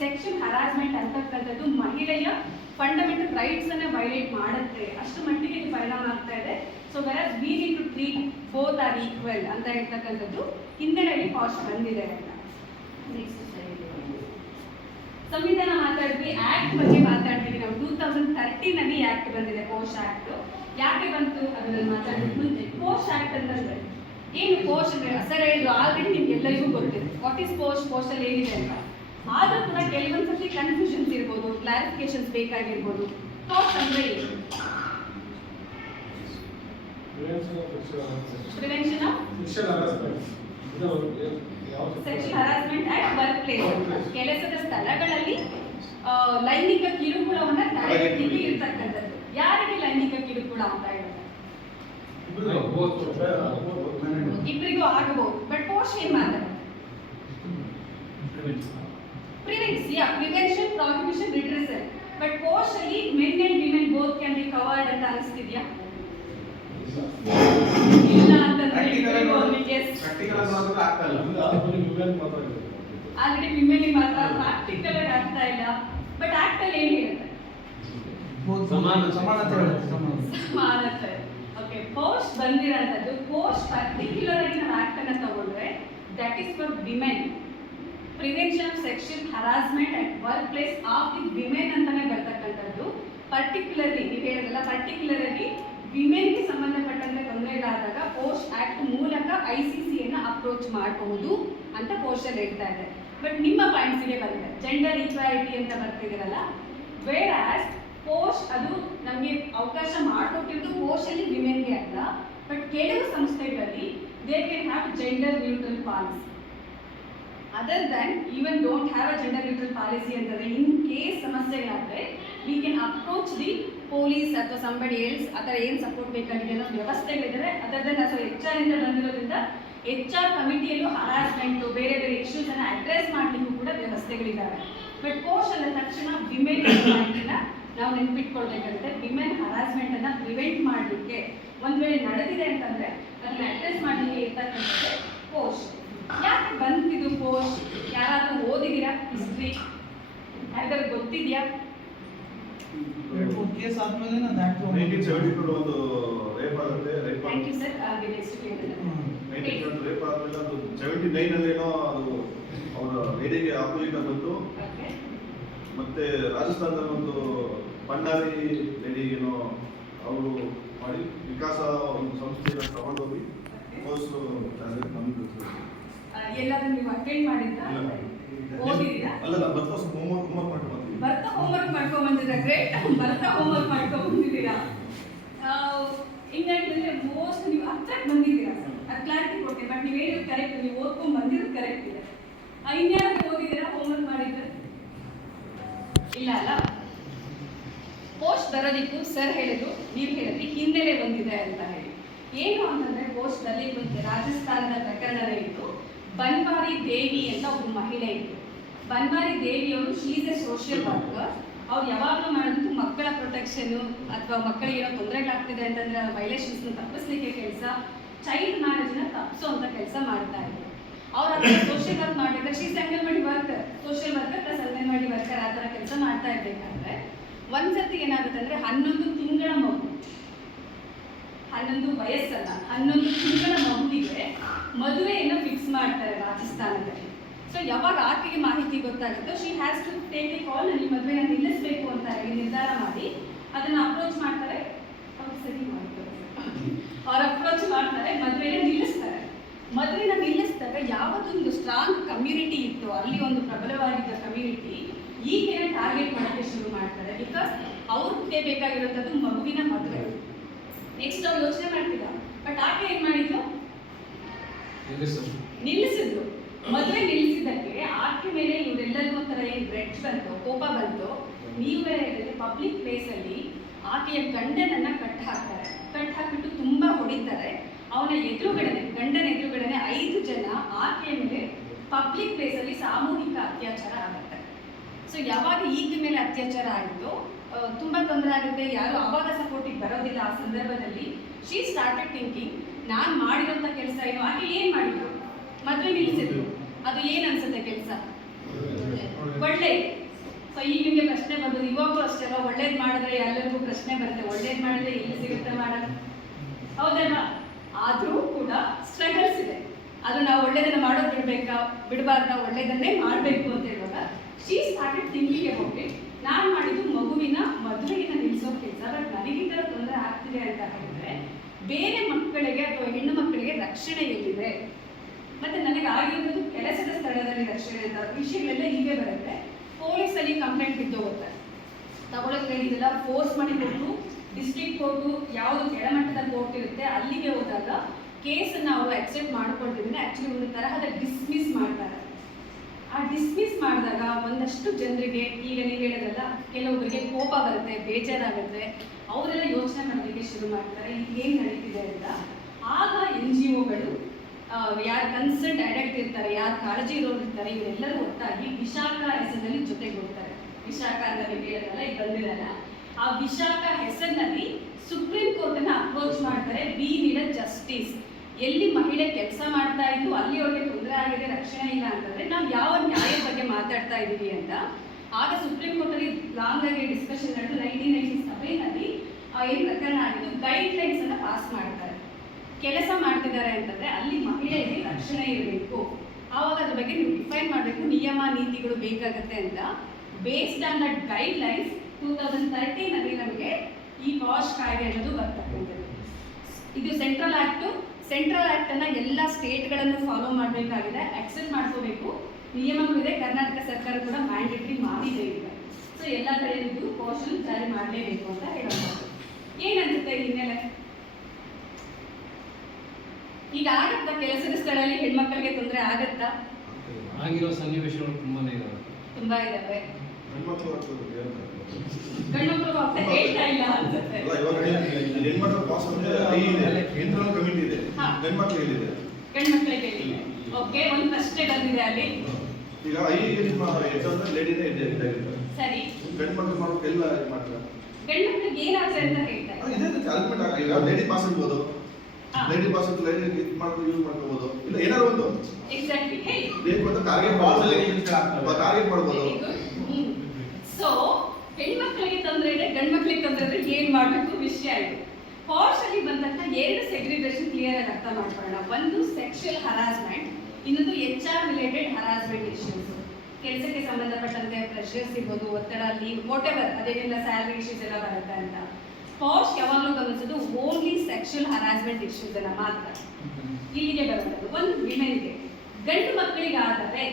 Sexual harassment ಅಂತಕ್ಕಂಥದ್ದು ಮಹಿಳೆಯ ಫಂಡಮೆಂಟಲ್ ರೈಟ್ಸ್ ಅನ್ನ ವೈಲೇಟ್ ಮಾಡುತ್ತೆ, ಅಷ್ಟು ಮಟ್ಟಿಗೆ ಇದು ಪರಿಣಾಮ ಆಗ್ತಾ ಇದೆ. So versus we need to treat both are equal ಅಂತ ಹೇಳ್ತಕ್ಕಂಥದ್ದು ಹಿನ್ನೆಲೆಯಲ್ಲಿ ಪಾಸ್ಟ್ ಬಂದಿದೆ ಅಂತ. ನೆಕ್ಸ್ಟ್ ಸಂವಿಧಾನ ಮಾತಾಡಿದ್ವಿ, ಆಕ್ಟ್ ಬಗ್ಗೆ ಮಾತಾಡ್ತೀವಿ ನಾವು. 2013 ಆಕ್ಟ್ ಬಂದಿದೆ, ಪೋಸ್ಟ್ ಆಕ್ಟ್. ಯಾಕೆ ಬಂತು ಅದನ್ನು ಮಾತಾಡೋದು ಮುಂಚೆ ಪೋಸ್ಟ್ ಆಕ್ಟ್ ಅಂತಂದ್ರೆ ಏನು? ಪೋಸ್ಟ್ ಅಂದ್ರೆ ಸರ್ ಹೇಳಿದ್ರು ಆಲ್ರೆಡಿ ನಿಮ್ಗೆ ಎಲ್ಲರಿಗೂ ಗೊತ್ತಿದೆ ವಾಟ್ ಈಸ್ ಪೋಸ್ಟ್, ಪೋಸ್ಟಲ್ಲಿ ಏನಿದೆ ಅಂತ. ಆದರೂ ಕೂಡ ಕೆಲವೊಂದು ಸತಿ ಕನ್ಫ್ಯೂಷನ್ಸ್ ಇರ್ಬೋದು, ಕ್ಲಾರಿಫಿಕೇಶನ್ಸ್ ಬೇಕಾಗಿರ್ಬೋದು. ಪೋಸ್ಟ್ ಅಂದ್ರೆ ಏನು? Prevention of sexual harassment at work place. ಕೆಲಸದ ಸ್ಥಳಗಳಲ್ಲಿ ಲೈಂಗಿಕ ಕಿರುಕುಳವನ್ನ ತಡೆಗಟ್ಟಲಿಕ್ಕೆ ಇರ್ತಕ್ಕಂಥದ್ದು. ಯಾರಿಗೆ ಲೈಂಗಿಕ ಕಿರುಕುಳ ಅಂತ ಹೇಳಿದ್ರೆ ಇಬ್ಬರಿಗೂ ಆಗಬಹುದು. ಬಟ್ ಪೋಸ್ಟ್ ಏನ್ ಮಾತಾಡುತ್ತೆ? Prevention, prohibition, redressal. But POSH ಅಲ್ಲಿ men and women both can be covered ಅಂತ ಅನಿಸ್ತಿದ್ಯಾ? ಇಲ್ಲ ಅಂತಂದ್ರೆ ಆಲ್ರೆಡಿ ವಿಮೆನ್ ಮಾತ್ರ ಪ್ರಾಕ್ಟಿಕಲ್ ಆಗಿ ಆಗ್ತಾ ಇಲ್ಲ. ಬಟ್ ಆಕ್ಟ್ ಅಲ್ಲಿ ಏನ್ ಹೇಳುತ್ತೆ? ಸಮಾನತೆ. ಓಕೆ, ಪೋಸ್ಟ್ ಬಂದಿರೋಂಥದ್ದು ಪೋಸ್ಟ್ ಪರ್ಟಿಕ್ಯುಲರ್ ಆಗಿ ನಾವು ಆಕ್ಟ್ ಅನ್ನ ತಗೊಂಡ್ರೆ that is for women. Prevention of sexual harassment at work place of the women ಅಂತಾನೆ ಬರ್ತಕ್ಕಂಥದ್ದು. ಪರ್ಟಿಕ್ಯುಲರ್ಲಿ ನೀವು ಹೇಳಿದ್ರಲ್ಲ, ಪರ್ಟಿಕ್ಯುಲರ್ ಆಗಿ ವಿಮೆನ್ಗೆ ಸಂಬಂಧಪಟ್ಟಂತೆ ತೊಂದರೆಗಳಾದಾಗ ಪೋಸ್ಟ್ ಆಕ್ಟ್ ಮೂಲಕ ICCಯನ್ನು ಅಪ್ರೋಚ್ ಮಾಡಬಹುದು ಅಂತ ಪೋಸ್ಟಲ್ಲಿ ಹೇಳ್ತಾ ಇದೆ. ಬಟ್ ನಿಮ್ಮ ಪಾಯಿಂಟ್ಸ್ಗೆ ಬಂದಿದೆ ಜೆಂಡರ್ ಈಕ್ವಾಲಿಟಿ ಅಂತ ಬರ್ತಿದ್ದೀರಲ್ಲ, ವೇರ್ ಆಸ್ ಪೋಸ್ಟ್ ಅದು ನಮಗೆ ಅವಕಾಶ ಮಾಡಿಕೊಟ್ಟಿರೋದು ಪೋಸ್ಟಲ್ಲಿ ವಿಮೆನ್ಗೆ ಅಲ್ಲ, ಬಟ್ ಕೆಲವು ಸಂಸ್ಥೆಗಳಲ್ಲಿ they can have gender neutral policy. Other than even don't have a gender neutral policy ಅಂತಂದರೆ ಇನ್ ಕೇಸ್ ಸಮಸ್ಯೆಗಳಾದರೆ we can approach the police ಅಥವಾ ಸಂಬಡಿ ಎಲ್ಸ್ ಆ ಥರ ಏನು ಸಪೋರ್ಟ್ ಬೇಕಾಗಿದೆ ಅನ್ನೋ ವ್ಯವಸ್ಥೆಗಳಿದ್ದಾರೆ. ಅದರ್ ದನ್ ಅಥವಾ HR ಇಂದ ಬಂದಿರೋದ್ರಿಂದ HR ಕಮಿಟಿಯಲ್ಲೂ ಹರಾಸ್ಮೆಂಟು ಬೇರೆ ಬೇರೆ ಇಶ್ಯೂಸನ್ನು ಅಡ್ರೆಸ್ ಮಾಡಲಿಕ್ಕೂ ಕೂಡ ವ್ಯವಸ್ಥೆಗಳಿದ್ದಾವೆ. ಬಟ್ ಪೋಸ್ಟ್ ಅಂದ ತಕ್ಷಣ ವಿಮೆನ್ ನಾವು ನೆನಪಿಟ್ಕೊಳ್ಬೇಕಾಗುತ್ತೆ. ವಿಮೆನ್ ಹರಾಸ್ಮೆಂಟನ್ನು ಪ್ರಿವೆಂಟ್ ಮಾಡಲಿಕ್ಕೆ ಒಂದು ವೇಳೆ ನಡೆದಿದೆ ಅಂತಂದರೆ ಅದನ್ನ ಅಡ್ರೆಸ್ ಮಾಡಲಿಕ್ಕೆ ಇರ್ತಕ್ಕಂಥದ್ದು ಪೋಸ್ಟ್. ಯಾಕೆ ಬಂದಿದ್ದು ಪೋಸ್ಟ್? ಯಾರಾದರೂ ಓದಿದ್ದೀರಾ ಹಿಸ್ಟ್ರಿ? ಯಾರಿಗಾದ್ರು ಗೊತ್ತಿದೆಯಾ? ಕೇಸ್ ಆದ್ಮೇಲೆ ನಾನು ಆಕ್ಟ್ 1972 ಒಂದು ರೇಪ್ ಆಗುತ್ತೆ. Rape thank you sir. Next ಕೇಳಿದ್ರೆ 1972 ರೇಪ್ ಆದ್ಮೇಲೆ ಅದು 79 ಅಲ್ಲೇನೋ ಅದು ಅವರ ಲೇಡಿಗೆ ಆಪೋಸಿಟ್ ಬಂತು. ಓಕೆ. ಮತ್ತೆ ರಾಜಸ್ಥಾನದಲ್ಲಿ ಒಂದು ಭಂಡಾರಿ ಲೇಡಿಗೇನೋ ಅವರು ಮಾಡಿ ವಿಕಾಸ ಒಂದು ಸಂಸ್ಥೆಯನ್ನು ತಗೊಂಡೋಗಿ ಪೋಸ್ಟ್ ನಮ್ದು ಎಲ್ಲಾದ್ರೂ ನೀವು ಅಟೆಂಡ್ ಮಾಡಿದ್ರಾ? ಓದಿದ್ದೀರಾ? ಅಲ್ಲ ಬರ್ತಾ ಹೋಮ್ವರ್ಕ್ ಮಾಡ್ಕೊಂಡು ಬರ್ತೀವಿ. ಬರ್ತಾ ಹೋಮ್ವರ್ಕ್ ಮಾಡ್ಕೊಂಡ್ ಬಂದಿದ್ದೀರಾ? ಗ್ರೇಟ್. ಬರ್ತಾ ಹೋಮ್ವರ್ಕ್ ಮಾಡ್ಕೊಂಡ್ ಬಂದಿದ್ದೀರಾ. ಹಿಂಗಾಗಿದ್ರೆ ಮೋಸ್ಟ್ ನೀವು ಹತ್ರಕ್ಕೆ ಬಂದಿದ್ದೀರಾ ಸರ್, ಅದು ಕ್ಲಾರಿಟಿ ಕೊಟ್ಟೆ. ಬಟ್ ನೀವು ಹೇಳಿರೋದು ಕರೆಕ್ಟ್, ನೀವು ಓದ್ಕೊಂಡು ಬಂದಿರೋದು ಕರೆಕ್ಟ್ ಇದೆ. ಇನ್ಯಾರು ಓದಿದ್ದೀರಾ ಹೋಮ್ವರ್ಕ್ ಮಾಡಿದ್ರೆ? ಇಲ್ಲ ಅಲ್ಲ. ಪೋಸ್ಟ್ ಬರೋದಿಕ್ಕೂ ಸರ್ ಹೇಳಿದ್ರು, ನೀವು ಹೇಳಿದ್ರಿ ಹಿನ್ನೆಲೆ ಬಂದಿದೆ ಅಂತ ಹೇಳಿ. ಏನು ಅಂತಂದ್ರೆ ಪೋಸ್ಟ್ನಲ್ಲಿ ಒಂದು ರಾಜಸ್ಥಾನದ ಪ್ರಕರಣವೇ ಇತ್ತು. ಬನ್ವಾರಿ ದೇವಿ ಅಂತ ಒಬ್ಬ ಮಹಿಳೆ ಇತ್ತು. ಬನ್ವಾರಿ ದೇವಿಯವರು she is a social worker. ಅವ್ರು ಯಾವಾಗಲೂ ಮಾಡೋದು ಮಕ್ಕಳ ಪ್ರೊಟೆಕ್ಷನು ಅಥವಾ ಮಕ್ಕಳಿಗೆ ಏನೋ ತೊಂದರೆಗಳಾಗ್ತಿದೆ ಅಂತಂದರೆ ಆ ವೈಲೇಷನ್ಸ್ನ ತಪ್ಪಿಸ್ಲಿಕ್ಕೆ ಕೆಲಸ, ಚೈಲ್ಡ್ ಮ್ಯಾರೇಜ್ನ ತಪ್ಪಿಸೋಂಥ ಕೆಲಸ ಮಾಡ್ತಾ ಇದ್ರು. ಅವ್ರು ಅದನ್ನ ಸೋಷಿಯಲ್ ವರ್ಕ್ ಮಾಡಿದ್ರೆ she's anganwadi worker, social worker plus anganwadi worker ಆ ಥರ ಕೆಲಸ ಮಾಡ್ತಾ ಇರಬೇಕಾದ್ರೆ ಒಂದ್ಸತಿ ಏನಾಗುತ್ತೆ ಅಂದರೆ 11 ತಿಂಗಳ ಮಗು, 11 ವಯಸ್ಸಲ್ಲ 11 ತಿಂಗಳ ಮಗುವಿಗೆ ಮದುವೆಯನ್ನು ಫಿಕ್ಸ್ ಮಾಡ್ತಾರೆ ರಾಜಸ್ಥಾನದಲ್ಲಿ. ಸೊ ಯಾವಾಗ ಆಕೆಗೆ ಮಾಹಿತಿ ಗೊತ್ತಾಗುತ್ತೋ she has to take a call, ನನಗೆ ಮದುವೆನ ನಿಲ್ಲಿಸಬೇಕು ಅಂತ ಹೇಳಿ ನಿರ್ಧಾರ ಮಾಡಿ ಅದನ್ನು ಅಪ್ರೋಚ್ ಮಾಡ್ತಾರೆ. ಅವ್ರು ಅಪ್ರೋಚ್ ಮಾಡ್ತಾರೆ, ಮದುವೆನ ನಿಲ್ಲಿಸ್ತಾರೆ. ಮದುವೆನ ನಿಲ್ಲಿಸಿದಾಗ ಯಾವುದೊಂದು ಸ್ಟ್ರಾಂಗ್ ಕಮ್ಯುನಿಟಿ ಇತ್ತು ಅಲ್ಲಿ, ಒಂದು ಪ್ರಬಲವಾಗಿದ್ದ ಕಮ್ಯುನಿಟಿ ಈಗಿನ ಟಾರ್ಗೆಟ್ ಮಾಡೋಕ್ಕೆ ಶುರು ಮಾಡ್ತಾರೆ. ಬಿಕಾಸ್ ಅವ್ರಿಗೆ ಬೇಕಾಗಿರುವಂಥದ್ದು ಮಗುವಿನ ಮದುವೆ. ನೆಕ್ಸ್ಟ್ ಅವ್ರು ಯೋಚನೆ ಮಾಡ್ತಿದ್ದ. ಬಟ್ ಆಕೆ ಏನು ಮಾಡಿದ್ರು? ನಿಲ್ಲಿಸಿದ್ರು. ಮದುವೆ ನಿಲ್ಲಿಸಿದ್ದಕ್ಕೆ ಆಕೆ ಮೇಲೆ ಇವರೆಲ್ಲರಿಗೂ ಒಂಥರ ಏನು ಬ್ರೆಡ್ ಬಂತು, ಕೋಪ ಬಂತು. ನೀವು ಬೇರೆ ಹೇಳಿದ್ರೆ ಪಬ್ಲಿಕ್ ಪ್ಲೇಸಲ್ಲಿ ಆಕೆಯ ಗಂಡನನ್ನ ಕಟ್ ಹಾಕ್ತಾರೆ. ಕಟ್ ಹಾಕಿಬಿಟ್ಟು ತುಂಬ ಹೊಡಿತಾರೆ. ಅವನ ಎದುರುಗಡೆ, ಗಂಡನ ಎದುರುಗಡೆ 5 ಜನ ಆಕೆಯ ಮೇಲೆ ಪಬ್ಲಿಕ್ ಪ್ಲೇಸಲ್ಲಿ ಸಾಮೂಹಿಕ ಅತ್ಯಾಚಾರ ಆಗುತ್ತೆ. ಸೊ ಯಾವಾಗ ಈಕೆ ಮೇಲೆ ಅತ್ಯಾಚಾರ ಆಯಿತು, ತುಂಬ ತೊಂದರೆ ಆಗುತ್ತೆ, ಯಾರು ಆವಾಗ ಸಪೋರ್ಟಿಗೆ ಬರೋದಿಲ್ಲ. ಆ ಸಂದರ್ಭದಲ್ಲಿ ಶಿ ಸ್ಟಾರ್ಟೆಡ್ ಥಿಂಕಿಂಗ್, ನಾನು ಮಾಡಿರೋಂಥ ಕೆಲಸ ಏನು? ಆಕೆ ಏನು ಮಾಡಿದ್ರು? ಮದುವೆ ನಿಲ್ಲಿಸಿದ್ರು. ಅದು ಏನು ಅನ್ಸುತ್ತೆ ಕೆಲಸ? ಒಳ್ಳೇದು. ಸೊ ಈಗ ನಿಮಗೆ ಪ್ರಶ್ನೆ ಬಂದದ್ದು, ಇವಾಗೂ ಅಷ್ಟೇ ಅಲ್ಲ, ಒಳ್ಳೇದು ಮಾಡಿದ್ರೆ ಎಲ್ಲರಿಗೂ ಪ್ರಶ್ನೆ ಬರುತ್ತೆ, ಒಳ್ಳೇದು ಮಾಡಿದ್ರೆ ಎಲ್ಲಿ ಸಿಗುತ್ತೆ ಮಾಡೋದು, ಹೌದಲ್ವಾ? ಆದರೂ ಕೂಡ ಸ್ಟ್ರಗಲ್ಸ್ ಇದೆ. ಅದು ನಾವು ಒಳ್ಳೇದನ್ನು ಮಾಡೋದು ಬಿಡಬಾರ್ದ, ಒಳ್ಳೇದನ್ನೇ ಮಾಡಬೇಕು ಅಂತ ಹೇಳುವಾಗ she started thinking about it. ನಾನು ಮಾಡಿದ್ದು ಮಗುವಿನ ಮದುವೆಯನ್ನು ನಿಲ್ಲಿಸೋ ಕೆಲಸ. ಬಟ್ ನನಗಿಂತ ತೊಂದರೆ ಆಗ್ತಿದೆ ಅಂತ ಹೇಳಿದ್ರೆ ಬೇರೆ ಮಕ್ಕಳಿಗೆ ಅಥವಾ ಹೆಣ್ಣು ಮಕ್ಕಳಿಗೆ ರಕ್ಷಣೆ ಎಲ್ಲಿದೆ, ಮತ್ತು ನನಗೆ ಆಗಿರೋದು ಕೆಲಸದ ಸ್ಥಳದಲ್ಲಿ ರಕ್ಷಣೆ ಅಂತ ವಿಷಯಗಳೆಲ್ಲ ಹೀಗೆ ಬರುತ್ತೆ. ಪೊಲೀಸಲ್ಲಿ ಕಂಪ್ಲೇಂಟ್ ಬಿದ್ದೋಗುತ್ತೆ, ತಗೊಳ್ಳೋಕೆ ಹೇಳಿದೆಲ್ಲ ಫೋರ್ಸ್ ಮಾಡಿ ಕೊಟ್ಟು ಡಿಸ್ಟ್ರಿಕ್ಟ್ ಕೋರ್ಟು ಯಾವುದು ಕೆಳಮಟ್ಟದ ಕೋರ್ಟ್ ಇರುತ್ತೆ ಅಲ್ಲಿಗೆ ಹೋದಾಗ ಕೇಸನ್ನು ಅವರು ಅಕ್ಸೆಪ್ಟ್ ಮಾಡ್ಕೊಳ್ತಿದ್ರೆ ಆ್ಯಕ್ಚುಲಿ ಒಂದು ತರಹದ ಡಿಸ್ಮಿಸ್ ಮಾಡ್ತಾರೆ. ಆ ಡಿಸ್ಮಿಸ್ ಮಾಡಿದಾಗ ಒಂದಷ್ಟು ಜನರಿಗೆ, ಈಗ ನೀವು ಹೇಳಿದ್ರಲ್ಲ, ಕೆಲವೊಬ್ಬರಿಗೆ ಕೋಪ ಬರುತ್ತೆ, ಬೇಜಾರಾಗುತ್ತೆ, ಅವರೆಲ್ಲ ಯೋಚನೆ ಮಾಡಲಿಕ್ಕೆ ಶುರು ಮಾಡ್ತಾರೆ ಈಗ ಏನು ನಡೀತಿದೆ ಅಂತ. ಆಗ NGOಗಳು, ಯಾರು ಕನ್ಸರ್ಟ್ ಅಡಕ್ಟ್ ಇರ್ತಾರೆ, ಯಾರು ಕಾಳಜಿ ಇರೋರು ಇರ್ತಾರೆ, ಇವರೆಲ್ಲರೂ ಒಟ್ಟಾಗಿ ವಿಶಾಖ ಹೆಸರಿನಲ್ಲಿ ಜೊತೆಗೂಡ್ತಾರೆ. ವಿಶಾಖ ಅಂತ ನೀವು ಹೇಳಿದ್ರಲ್ಲ, ಈಗ ಬಂದಿರಲ್ಲ, ಆ ವಿಶಾಖ ಹೆಸರಿನಲ್ಲಿ ಸುಪ್ರೀಂ ಕೋರ್ಟನ್ನು ಅಪ್ರೋಚ್ ಮಾಡ್ತಾರೆ. We need a justice. ಎಲ್ಲಿ ಮಹಿಳೆ ಕೆಲಸ ಮಾಡ್ತಾ ಇದ್ದು ಅಲ್ಲಿ ಅವ್ರಿಗೆ ತೊಂದರೆ ಆಗಿದೆ, ರಕ್ಷಣೆ ಇಲ್ಲ ಅಂತಂದರೆ ನಾವು ಯಾವ ನ್ಯಾಯದ ಬಗ್ಗೆ ಮಾತಾಡ್ತಾ ಇದ್ದೀವಿ ಅಂತ. ಆಗ ಸುಪ್ರೀಂ ಕೋರ್ಟಲ್ಲಿ ಲಾಂಗ್ ಆಗಿ ಡಿಸ್ಕಷನ್ ನಡೆದು 1990 ಸಭೆಯಲ್ಲಿ ಏನು ಪ್ರಕರಣ ಆಗಿದ್ದು ಗೈಡ್ಲೈನ್ಸನ್ನು ಪಾಸ್ ಮಾಡ್ತಾರೆ. ಕೆಲಸ ಮಾಡ್ತಿದ್ದಾರೆ ಅಂತಂದರೆ ಅಲ್ಲಿ ಮಹಿಳೆಗೆ ರಕ್ಷಣೆ ಇರಬೇಕು, ಆವಾಗ ಅದ್ರ ಬಗ್ಗೆ ನೀವು ಡಿಫೈನ್ ಮಾಡಬೇಕು, ನಿಯಮ ನೀತಿಗಳು ಬೇಕಾಗುತ್ತೆ ಅಂತ. ಬೇಸ್ಡ್ ಆನ್ ದಟ್ ಗೈಡ್ಲೈನ್ಸ್ 2013 ನಮಗೆ ಈ ಪಾಶ್ ಕಾಯ್ದೆ ಅನ್ನೋದು ಬರ್ತಕ್ಕಂಥದ್ದು. ಇದು ಸೆಂಟ್ರಲ್ ಆ್ಯಕ್ಟನ್ನು ಎಲ್ಲ ಸ್ಟೇಟ್ಗಳನ್ನು ಫಾಲೋ ಮಾಡಬೇಕಾಗಿದೆ, ಅಕ್ಸೆಪ್ಟ್ ಮಾಡ್ಕೋಬೇಕು, ನಿಯಮಗಳಿದೆ. ಕರ್ನಾಟಕ ಸರ್ಕಾರ ಕೂಡ ಮ್ಯಾಂಡೇಟರಿ ಮಾಡಿದೆ ಈಗ. ಸೊ ಎಲ್ಲ ಕಡೆ ಇದು ಪೋರ್ಷನ್ ಜಾರಿ ಮಾಡಲೇಬೇಕು ಅಂತ ಹೇಳೋದು. ಏನನ್ಸುತ್ತೆ ಹಿನ್ನೆಲೆ? ಈಗ ಆಗತ್ತಾ ಕೆಲಸದ ಸ್ಥಳದಲ್ಲಿ ಹೆಣ್ಮಕ್ಳಿಗೆ ತೊಂದರೆ ಆಗತ್ತಾ? ಆಗಿರೋ ಸನ್ನಿವೇಶಗಳು ತುಂಬಾನೇ ಇದಾವೆ. ತುಂಬಾ ಇದಾವೆ. ಹೆಣ್ಮಕ್ಳು ಆಗ್ತದೆ ಅಂತ. ಗಂಡ್ಮಕ್ಳು ಅಂತ ಹೇಳ್ತಾ ಇಲ್ಲ ಅನ್ಸುತ್ತೆ. ಅಲ್ಲ, ಇವಾಗ ಹೆಣ್ಮಕ್ಳ ಪಾಸ್ ಅಂದ್ರೆ ಇದೆ, ಇಂಟರ್ನಲ್ ಕಮಿಟಿ ಇದೆ, ಹಾ. ಗಂಡ್ಮಕ್ಳು ಹೇಳಿದೆ. ಗಂಡ್ಮಕ್ಳಿಗೆ ಹೇಳಿಲ್ಲ. ಓಕೆ, ಒಂದು ಪ್ರಶ್ನೆ ಬಂದಿದೆ ಅಲ್ಲಿ. ಈಗ ನಿಮ್ಮ ಎಕ್ಸಾಮ್ ಲೇಡಿನೇ ಇದ್ದಾಗಿರ್ತಾರೆ, ಸರಿ, ಗಂಡ್ಮಕ್ಳು ಮಾಡೋಕೆ ಎಲ್ಲ ಇದು ಮಾಡ್ತಾರೆ. ಗಂಡ್ಮಕ್ಳಿಗೆ ಏನಾಗ್ತದೆ ಅಂತ ಹೇಳ್ತಾರೆ. ಇದೇ ಅಲ್ಟಿಮೇಟ್ ಆಗಿ ಈಗ ಲೇಡಿ ಪಾಸ್ ಇರ್ಬೋದು, ಹಾ. ಲೇಡಿ ಪಾಸ್ ಲೇಡಿ ಇದು ಮಾಡ್ಕೊಂಡು ಯೂಸ್ ಮಾಡ್ಕೋಬಹುದು, ಇಲ್ಲ ಏನಾದ್ರು ಒಂದು ಎಕ್ಸಾಕ್ಟ್ಲಿ ಹೇಳಿ. ಬೇಕು ಅಂತ ಟಾರ್ಗೆಟ್ ಮಾಡ್ಬೋದು. ಸೊ ಹೆಣ್ಮಕ್ಳಿಗೆ ತೊಂದರೆ ಇದೆ, ಗಂಡ್ಮಕ್ಳಿಗೆ ತೊಂದರೆ ಇದೆ, ಏನ್ ಮಾಡ್ಬೇಕು ವಿಷಯ ಇದು. ಪಾರ್ಶ್ ಅಲ್ಲಿ ಬಂದಂತ ಎರಡು ಸೆಗ್ರಿಗೇಷನ್ ಕ್ಲಿಯರ್ ಆಗಿ ಅರ್ಥ ಮಾಡ್ಕೊಳ್ಳೋಣ. ಒಂದು ಸೆಕ್ಷುಯಲ್ ಹರಾಸ್ಮೆಂಟ್, ಇನ್ನೊಂದು HR ರಿಲೇಟೆಡ್ ಹರಾಸ್ಮೆಂಟ್ ಇಶ್ಯೂಸ್. ಕೆಲಸಕ್ಕೆ ಸಂಬಂಧಪಟ್ಟಂತೆ ಪ್ರೆಷರ್ಸ್ ಇರ್ಬೋದು, ಒತ್ತಡ, ಲೀವ್, ವಾಟ್ ಎವರ್, ಅದೇನೆಲ್ಲ ಸ್ಯಾಲರಿ ಇಶ್ಯೂಸ್ ಎಲ್ಲ ಬರುತ್ತೆ ಅಂತ. ಪಾರ್ಶ್ ಯಾವಾಗಲೂ ಗಮನಿಸೋದು ಓನ್ಲಿ ಸೆಕ್ಷುಯಲ್ ಹರಾಸ್ಮೆಂಟ್ ಇಶ್ಯೂಸ್ ಅನ್ನ ಮಾತ್ರ. ಇಲ್ಲಿಗೆ ಬರುತ್ತದೆ ಒಂದು ವಿಮೆನ್ಗೆ. ಗಂಡು ಮಕ್ಕಳಿಗೆ ಆದರೆ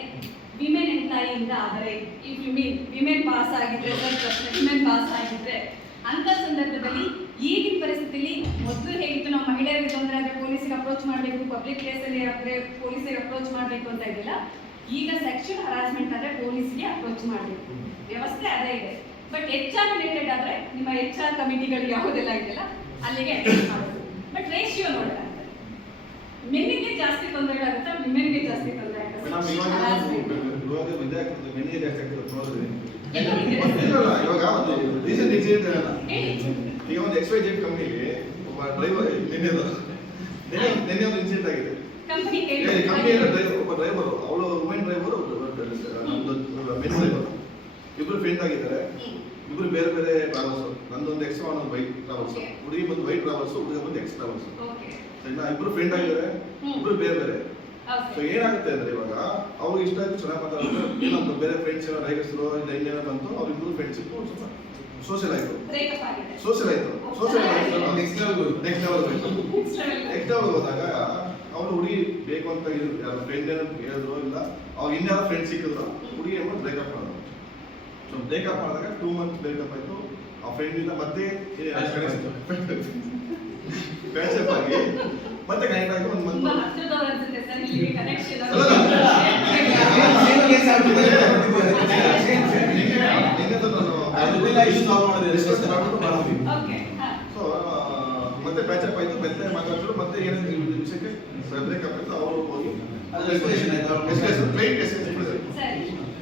ವಿಮೆನ್ ಎಂಪ್ಲಾಯಿಯಿಂದ ಆದರೆ, if you mean women pass ಆಗಿದ್ರೆ, ವಿಮೆನ್ ಪಾಸ್ ಆಗಿದ್ರೆ ಅಂತ ಸಂದರ್ಭದಲ್ಲಿ ಈಗಿನ ಪರಿಸ್ಥಿತಿಯಲ್ಲಿ ಮೊದಲು ಹೇಗಿತ್ತು, ನಾವು ಮಹಿಳೆಯರಿಗೆ ತೊಂದರೆ ಆದರೆ ಪೊಲೀಸಿಗೆ ಅಪ್ರೋಚ್ ಮಾಡಬೇಕು, ಪಬ್ಲಿಕ್ ಪ್ಲೇಸಲ್ಲಿ ಆದರೆ ಪೊಲೀಸಿಗೆ ಅಪ್ರೋಚ್ ಮಾಡಬೇಕು ಅಂತ ಇದ್ದಿಲ್ಲ. ಈಗ ಸೆಕ್ಷುಯಲ್ ಹರಾಸ್ಮೆಂಟ್ ಆದರೆ ಪೊಲೀಸ್ಗೆ ಅಪ್ರೋಚ್ ಮಾಡಬೇಕು, ವ್ಯವಸ್ಥೆ ಅದೇ ಇದೆ. ಬಟ್ HR ರಿಲೇಟೆಡ್ ಆದರೆ ನಿಮ್ಮ HR ಕಮಿಟಿಗಳು ಯಾವುದೆಲ್ಲ ಇದೆಯಲ್ಲ ಅಲ್ಲಿಗೆ ಅಟೆಂಡ್ ಮಾಡೋದು. ಬಟ್ ರೇಷಿಯೋ ನೋಡೋಣ, ಮೆನ್ನಿಗೆ ಜಾಸ್ತಿ ತೊಂದರೆಗಳಾಗುತ್ತೆ, ವಿಮೆನ್ಗೆ ಜಾಸ್ತಿ ತೊಂದರೆ ಆಗುತ್ತೆ. ಇವಾಗ ಇದೇ ಆಗ್ತದೆ, ಮೆನ್ನಿಗೆ ಜಾಸ್ತಿ ಆಗ್ತದೆ ನೋಡಿದ್ರೆ. ಎಲ್ಲ ಇಲ್ಲ, ಇವಾಗ ಒಂದು ರೀಸೆಂಟ್ ಇನ್ಸಿಡೆಂಟ್ ಹೇಳೋಣ. ಹೇಳಿ. ಈಗ ಒಂದು XYZ ಕಂಪ್ನಿಗೆ ಒಬ್ಬ ಡ್ರೈವರ್ ನಿನ್ನೆ ಒಂದು ಇನ್ಸಿಡೆಂಟ್ ಆಗಿದೆ. ಕಂಪನಿ ಕಂಪ್ನಿಯಲ್ಲಿ ಒಬ್ಬ ಡ್ರೈವರು, ಅವಳು ವುಮೆನ್ ಡ್ರೈವರು, ಮೆನ್ ಡ್ರೈವರ್, ಇಬ್ರು ಫ್ರೆಂಡ್ ಆಗಿದ್ದಾರೆ. ಇಬ್ರು ಬೇರೆ ಬೇರೆ ಟ್ರಾವೆಲ್ಸ್. ನಂದೊಂದು ಎಕ್ಸ್, ಅವನೊಂದು ವೈಟ್ ಟ್ರಾವೆಲ್ಸ್. ಹುಡುಗಿ ಬಂದು ವೈಟ್ ಟ್ರಾವೆಲ್ಸ್, ಹುಡುಗ ಬಂದು ಎಕ್ಸ್ ಟ್ರಾವೆಲ್ಸ್. ಸರಿನಾ? ಇಬ್ರು ಫ್ರೆಂಡ್ ಆಗಿದ್ದಾರೆ, ಇಬ್ರು ಬೇರೆ ಬೇರೆ. ಸೊ ಏನಾಗುತ್ತೆ ಅಂದ್ರೆ ಇವಾಗ ಅವ್ರಿಗೆ ಇಷ್ಟ ಆಯ್ತು, ಚೆನ್ನಾಗಿ ಮಾತಾಡಿದ್ರು, ಏನಂತ ಬೇರೆ ಫ್ರೆಂಡ್ಸ್ ಏನೋ ರೈಗಸ್ರು ಇಲ್ಲ ಇನ್ನೇನೋ ಬಂತು, ಅವ್ರಿಬ್ರು ಫ್ರೆಂಡ್ಶಿಪ್ ಸ್ವಲ್ಪ ಸೋಷಿಯಲ್ ಆಯ್ತು. ಸೋಷಿಯಲ್ ಆಯ್ತು ನೆಕ್ಸ್ಟ್ ಲೆವೆಲ್ ಹೋದಾಗ ಅವ್ರು ಹುಡುಗಿ ಬೇಕು ಅಂತ ಫ್ರೆಂಡ್ ಏನೋ ಹೇಳಿದ್ರು, ಇಲ್ಲ ಅವ್ರು ಇನ್ಯಾರೋ ಫ್ರೆಂಡ್ ಸಿಕ್ಕಿದ್ರು, ಹುಡುಗಿ ಏನೋ ಬ್ರೇಕಪ್ ಮಾಡಿದ್ರು. ಸೊ ಬ್ರೇಕಪ್ ಮಾಡಿದಾಗ 2 months ಬ್ರೇಕಪ್ ಆಯ್ತು. ಆ ಫ್ರೆಂಡಿಂದ ಮತ್ತೆ ಪ್ಯಾಚಪ್ ಆಗಿ ಮತ್ತೆ ಕನೆಕ್ಟ್ ಆಗಿ 1 month ಸೊ ಮತ್ತೆ ಪ್ಯಾಚಪ್ ಆಯ್ತು, ಮತ್ತೆ ಮಾತಾಡಿದ್ರು, ಮತ್ತೆ ಏನಾದ್ರು ವಿಷಯಕ್ಕೆ ಬ್ರೇಕಪ್ ಆಯ್ತು. ಅವರು ಹೋಗಿ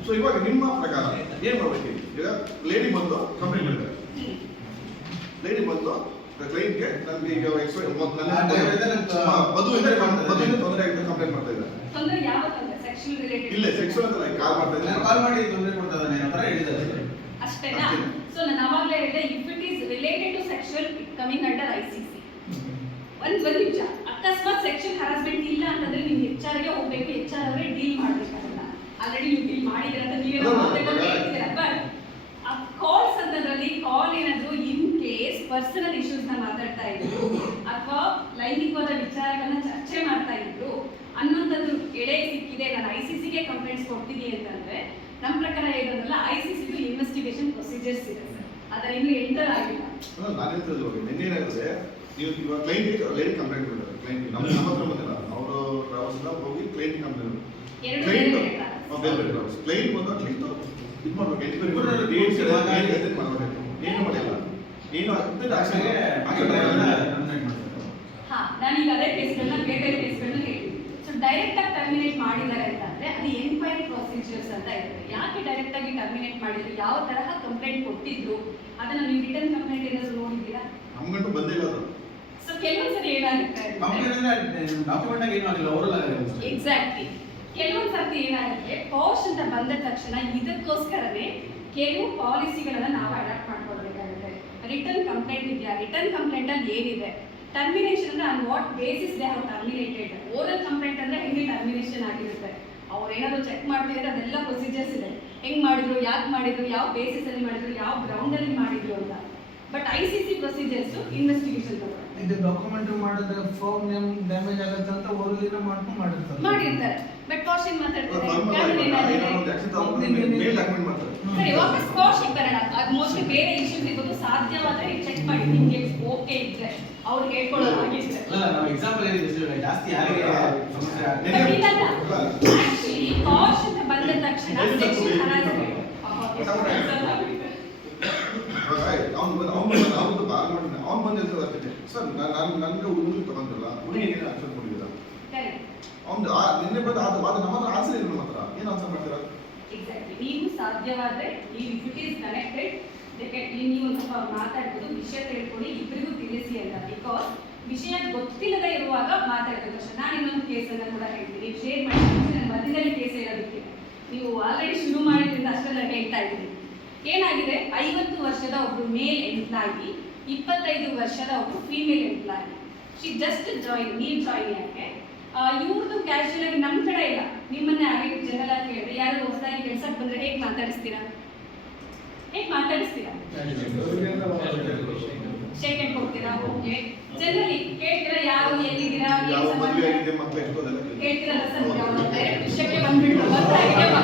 ಸೊ ಇವಾಗ ನಿಮ್ಮ ಪ್ರಕಾರ ಏನ್ ಮಾಡ್ಬೇಕು? ಈಗ ಲೇಡಿ ಬಂದು ಕಂಪ್ಲೇಂಟ್ ಮಾಡಿದ್ದಾರೆ, ಲೇಡಿ ಬಂದು ಕ್ಲೈಂಟ್ಗೆ ನನ್ಗೆ ಈಗ ಮದುವಿಂದ ತೊಂದರೆ ಆಗಿದೆ ಕಂಪ್ಲೇಂಟ್ ಮಾಡ್ತಾ ಇದ್ದಾರೆ. ಇಲ್ಲ ಸೆಕ್ಷುವಲ್ ಅಂತ ಕಾಲ್ ಮಾಡ್ತಾ ಇದ್ದಾರೆ, ಕಾಲ್ ಮಾಡಿ ತೊಂದರೆ ಕೊಡ್ತಾ ಇದ್ದಾನೆ ಅಂತ ಹೇಳಿದ್ದಾರೆ ಅಷ್ಟೇನಾ? ಸೊ ನಾನು ಅವಾಗಲೇ ಹೇಳಿದೆ, if it is related to sexual coming under ICC. ಒಂದು ನಿಮಿಷ, ಅಕಸ್ಮಾತ್ ಸೆಕ್ಷುವಲ್ ಹರಾಸ್ಮೆಂಟ್ ಇಲ್ಲ ಅಂತಂದ್ರೆ ನೀವು HR ಗೆ ಹೋಗ್ಬೇಕು, HR ಅವರೇ ಡೀಲ್ ಮಾಡ್ಬೇಕಾಗಲ್ಲ. ಆಲ್ರೆಡಿ ನೀವು ಡೀಲ್ ಮಾಡಿದ್ದೀರ ಅಂತ ಹೇಳ್ತೀರಾ. ಬಟ್ ಆ ಕಾಲ್ಸ್ ಅಂತದ್ರಲ್ಲಿ ಕಾಲ್ ಏನಾದ್ರು ಇನ್ ಕೇಸ್ ಪರ್ಸನಲ್ ಇಶ್ಯೂಸ್ ನ ಮಾತಾಡ್ತಾ ಇದ್ರು ಅಥವಾ ಲೈಂಗಿಕವಾದ ವಿಚಾರಗಳನ್ನ ಚರ್ಚೆ ಮಾಡ್ತಾ ಇದ್ರು ಅನ್ನೋಂಥದ್ದು ಎಳೆ ಸಿಕ್ಕಿದೆ, ನಾನು ICC ಗೆ ಕಂಪ್ಲೇಂಟ್ಸ್ ಕೊಡ್ತೀನಿ ಅಂತಂದ್ರೆ ನಮ್ಮ ಪ್ರಕಾರ ಏನಂದ್ರೆ ICC ಇನ್ವೆಸ್ಟಿಗೇಷನ್ ಪ್ರೊಸೀಜರ್ಸ್ ಇದೆ, ಅದರ ಇನ್ನೂ ಎಂಟರ್ ಆಗಿಲ್ಲ. ನಾನು ಹೇಳ್ತಿದ್ದು ನಿನ್ನೇನಾಗುತ್ತೆ, ನೀವು ಇವಾಗ ಕ್ಲೈಂಟ್ ಲೇಡಿ ಕಂಪ್ಲೇಂಟ್ ಮಾಡಿದ್ದಾರೆ, ಕ್ಲೈಂಟ್ ನಮ್ಮ ಹತ್ರ ಬಂದಿಲ್ಲ, ಅವರು ಟ್ರಾವೆಲ್ಸ್ ಹೋಗಿ ಕ್ಲೈಂಟ್ ಕಂಪ್ಲೇಂಟ್ ಕ್ಲೈಂಟ್ ಕ್ಲೈಂಟ್ ಬಂದು ಅಟ್ಲೀಸ್ಟ್ ಇದು ಮಾಡ್ಬೇಕು, ಎನ್ಕ್ವೈರಿ ಮಾಡಬೇಕು, ಏನು ಮಾಡಿಲ್ಲ, ಏನು ಹಾ, ನಾನೀಗ ಅದೇ ಕೇಸ್ಗಳನ್ನ ಬೇರೆ ಕೇಸ್ಗಳನ್ನ ಹೇಳಿದ್ದೀನಿ. ಸೊ ಡೈರೆಕ್ಟ್ ಆಗಿ ಟರ್ಮಿನೇಟ್ ಮಾಡಿದ್ದಾರೆ ಅಂತಂದ್ರೆ ಅದು ಎನ್ಕ್ವೈರಿ ಪ್ರೊಸೀಜರ್ಸ್ ಅಂತ ಇರುತ್ತೆ. ಯಾಕೆ ಡೈರೆಕ್ಟ್ ಆಗಿ ಟರ್ಮಿನೇಟ್ ಮಾಡಿದ್ರು, ಯಾವ ತರಹ ಕಂಪ್ಲೇಂಟ್ ಕೊಟ್ಟಿದ್ರು, ಅದನ್ನ ನೀವು ರಿಟರ್ನ್ ಕಂಪ್ಲೇಂಟ್ ಏನಾದ್ರು ನೋಡಿದ್ದೀರಾ? ನಮ್ಗಂಟು ಬಂದಿಲ್ಲ ಅದು. ಸೊ ಕೆಲವೊಂದ್ಸರಿ ಏನಾಗುತ್ತೆ ಎಕ್ಸಾಕ್ಟ್ಲಿ, ಕೆಲವೊಂದ್ ಸರ್ತಿ ಏನಾಗುತ್ತೆ, ಪಾಶ್ ಅಂತ ಬಂದ ತಕ್ಷಣ ಇದಕ್ಕೋಸ್ಕರನೇ ಕೆಲವು ಪಾಲಿಸಿಗಳನ್ನ ನಾವು ಅಡಾಪ್ಟ್ ಮಾಡ್ಕೊಳ್ಬೇಕಾಗುತ್ತೆ. ರಿಟರ್ನ್ ಕಂಪ್ಲೇಂಟ್ ಇದೆಯಾ, ರಿಟರ್ನ್ ಕಂಪ್ಲೇಂಟ್ ಅಲ್ಲಿ ಏನಿದೆ, ಟರ್ಮಿನೇಷನ್ ಅಂದ್ರೆ on what basis they have terminated. Oral complaint ಅಂದ್ರೆ ಹೆಂಗೆ ಟರ್ಮಿನೇಷನ್ ಆಗಿರುತ್ತೆ, ಅವ್ರು ಏನಾದ್ರು ಚೆಕ್ ಮಾಡ್ತಿದ್ರೆ ಅದೆಲ್ಲ ಪ್ರೊಸೀಜರ್ಸ್ ಇದೆ, ಹೆಂಗ್ ಮಾಡಿದ್ರು, ಯಾಕೆ ಮಾಡಿದ್ರು, ಯಾವ ಬೇಸಿಸ್ ಅಲ್ಲಿ ಮಾಡಿದ್ರು, ಯಾವ ಗ್ರೌಂಡ್ ಅಲ್ಲಿ ಮಾಡಿದ್ರು ಅಂತ. ಬಟ್ ICC ಪ್ರೊಸೀಜರ್ಸ್ ಇನ್ವೆಸ್ಟಿಗೇಷನ್ ತಗೊಂಡು ಇದು ಡಾಕ್ಯುಮೆಂಟ್ ಮಾಡಿದ್ರೆ ಫೋನ್ ನೇಮ್ ಡ್ಯಾಮೇಜ್ ಆಗುತ್ತೆ ಅಂತ ಓರಿಜಿನ ಮಾಡ್ಕೊಂಡು ಮಾಡಿರ್ತಾರೆ. ಬಟ್ ಕಾಶ್ ಏನ್ ಮಾತಾಡ್ತಾರೆ? ಸರಿ, ವಾಪಸ್ ಕಾಶಿಗೆ ಬರೋಣ. ಅದು ಮೋಸ್ಟ್ಲಿ ಬೇರೆ ಇಶ್ಯೂಸ್ ಇರ್ಬೋದು. ಸಾಧ್ಯವಾದ್ರೆ ಚೆಕ್ ಮಾಡಿ, ನಿಮ್ಗೆ ಓಕೆ ಇದ್ರೆ ಅವ್ರು ಹೇಳ್ಕೊಳ್ಳೋದು ಆಗಿದ್ರೆ. ಜಾಸ್ತಿ ಯಾರಿಗೆ ಸಮಸ್ಯೆ ಆಕ್ಚುಲಿ ಕಾಶ್ ಅಂತ ಬಂದ ತಕ್ಷಣ ಸೆಕ್ಷನ್ ಹರಾಸ್ಮೆಂಟ್ ಅವ್ನು ಬಂದಿರ್ತದೆ ಅಷ್ಟೇ ಸರ್. ನನಗೆ ಹುಡುಗಿ ತಗೊಂಡಿಲ್ಲ, ಹುಡುಗಿಗೆ ಆನ್ಸರ್ ಕೊಟ್ಟಿದ್ದೀರಾ? ಅವ್ನು ನಿನ್ನೆ ಬಂದು ಅದು ನಮ್ಮ ಹತ್ರ ಆನ್ಸರ್ ಇಲ್ಲ. ನಮ್ಮ ಹತ್ರ ಏನು ಆನ್ಸರ್ ಮಾಡ್ತೀರಾ? ಎಕ್ಸಾಕ್ಟ್ಲಿ. ನೀವು ಸಾಧ್ಯವಾದ್ರೆ ನೀವು ಇಫ್ ಇಟ್ ಈಸ್ ಕನೆಕ್ಟೆಡ್ ನೀವು ಒಂದು ಸ್ವಲ್ಪ ಮಾತಾಡ್ಬೋದು, ವಿಷಯ ತಿಳ್ಕೊಂಡು ಇಬ್ಬರಿಗೂ ತಿಳಿಸಿ ಅಂತ. ಬಿಕಾಸ್ ವಿಷಯ ಗೊತ್ತಿಲ್ಲದೆ ಇರುವಾಗ ಮಾತಾಡ್ಬೇಕು ಅಷ್ಟೇ. ನಾನು ಇನ್ನೊಂದು ಕೇಸನ್ನು ಕೂಡ ಹೇಳ್ತೀನಿ, ನೀವು ಶೇರ್ ಮಾಡಿ. ನನ್ನ ಮಧ್ಯದಲ್ಲಿ ಕೇಸ್ ಹೇಳೋದಕ್ಕೆ ನೀವು ಆಲ್ರೆಡಿ ಶುರು ಮಾಡಿದ್ರಿಂದ ಅಷ್ಟೆಲ್ಲ ಹೇಳ್ತಾ ಇದ್ದೀನಿ. ಏನಾಗಿದೆ, 50 ವರ್ಷದ ಒಬ್ರು ಮೇಲ್ ಎಂಪ್ಲಾಯಿ, 25 ವರ್ಷದ ಒಬ್ರು female employee. She just join, ನೀವು ಜಾಯಿನ್ ಯಾಕೆ? ಇವ್ರದ್ದು ಕ್ಯಾಶುಯಲ್ ಆಗಿ ನಮ್ಮ ಕಡೆ ಇಲ್ಲ. ನಿಮ್ಮನ್ನೇ ಆಗಿ ಜನರಲ್ ಆಗಿ ಹೇಳಿದ್ರೆ ಯಾರು ಹೊಸದಾಗಿ ಕೆಲ್ಸಕ್ಕೆ ಬಂದ್ರೆ ಹೇಗೆ ಮಾತಾಡಿಸ್ತೀರಾ? ಶೇಕ್ ಹ್ಯಾಂಡ್ ಕೊಡ್ತೀರಾ? ಓಕೆ. ಜನರಲಿ ಕೇಳ್ತೀರಾ ಯಾರು ಎಲ್ಲಿದ್ದೀರಾ ಯಾವ ಮದುವೆ ಆಗಿದೆ, ಮಕ್ಕಳು ಎಷ್ಟು ಅದೆಲ್ಲ ಕೇಳ್ತೀರಲ್ಲ ಸರ್. ಬೇರೆ ವಿಷಯಕ್ಕೆ ಬಂದ್ಬಿಟ್ಟು ಗೊತ್ತಾಗಿದೆ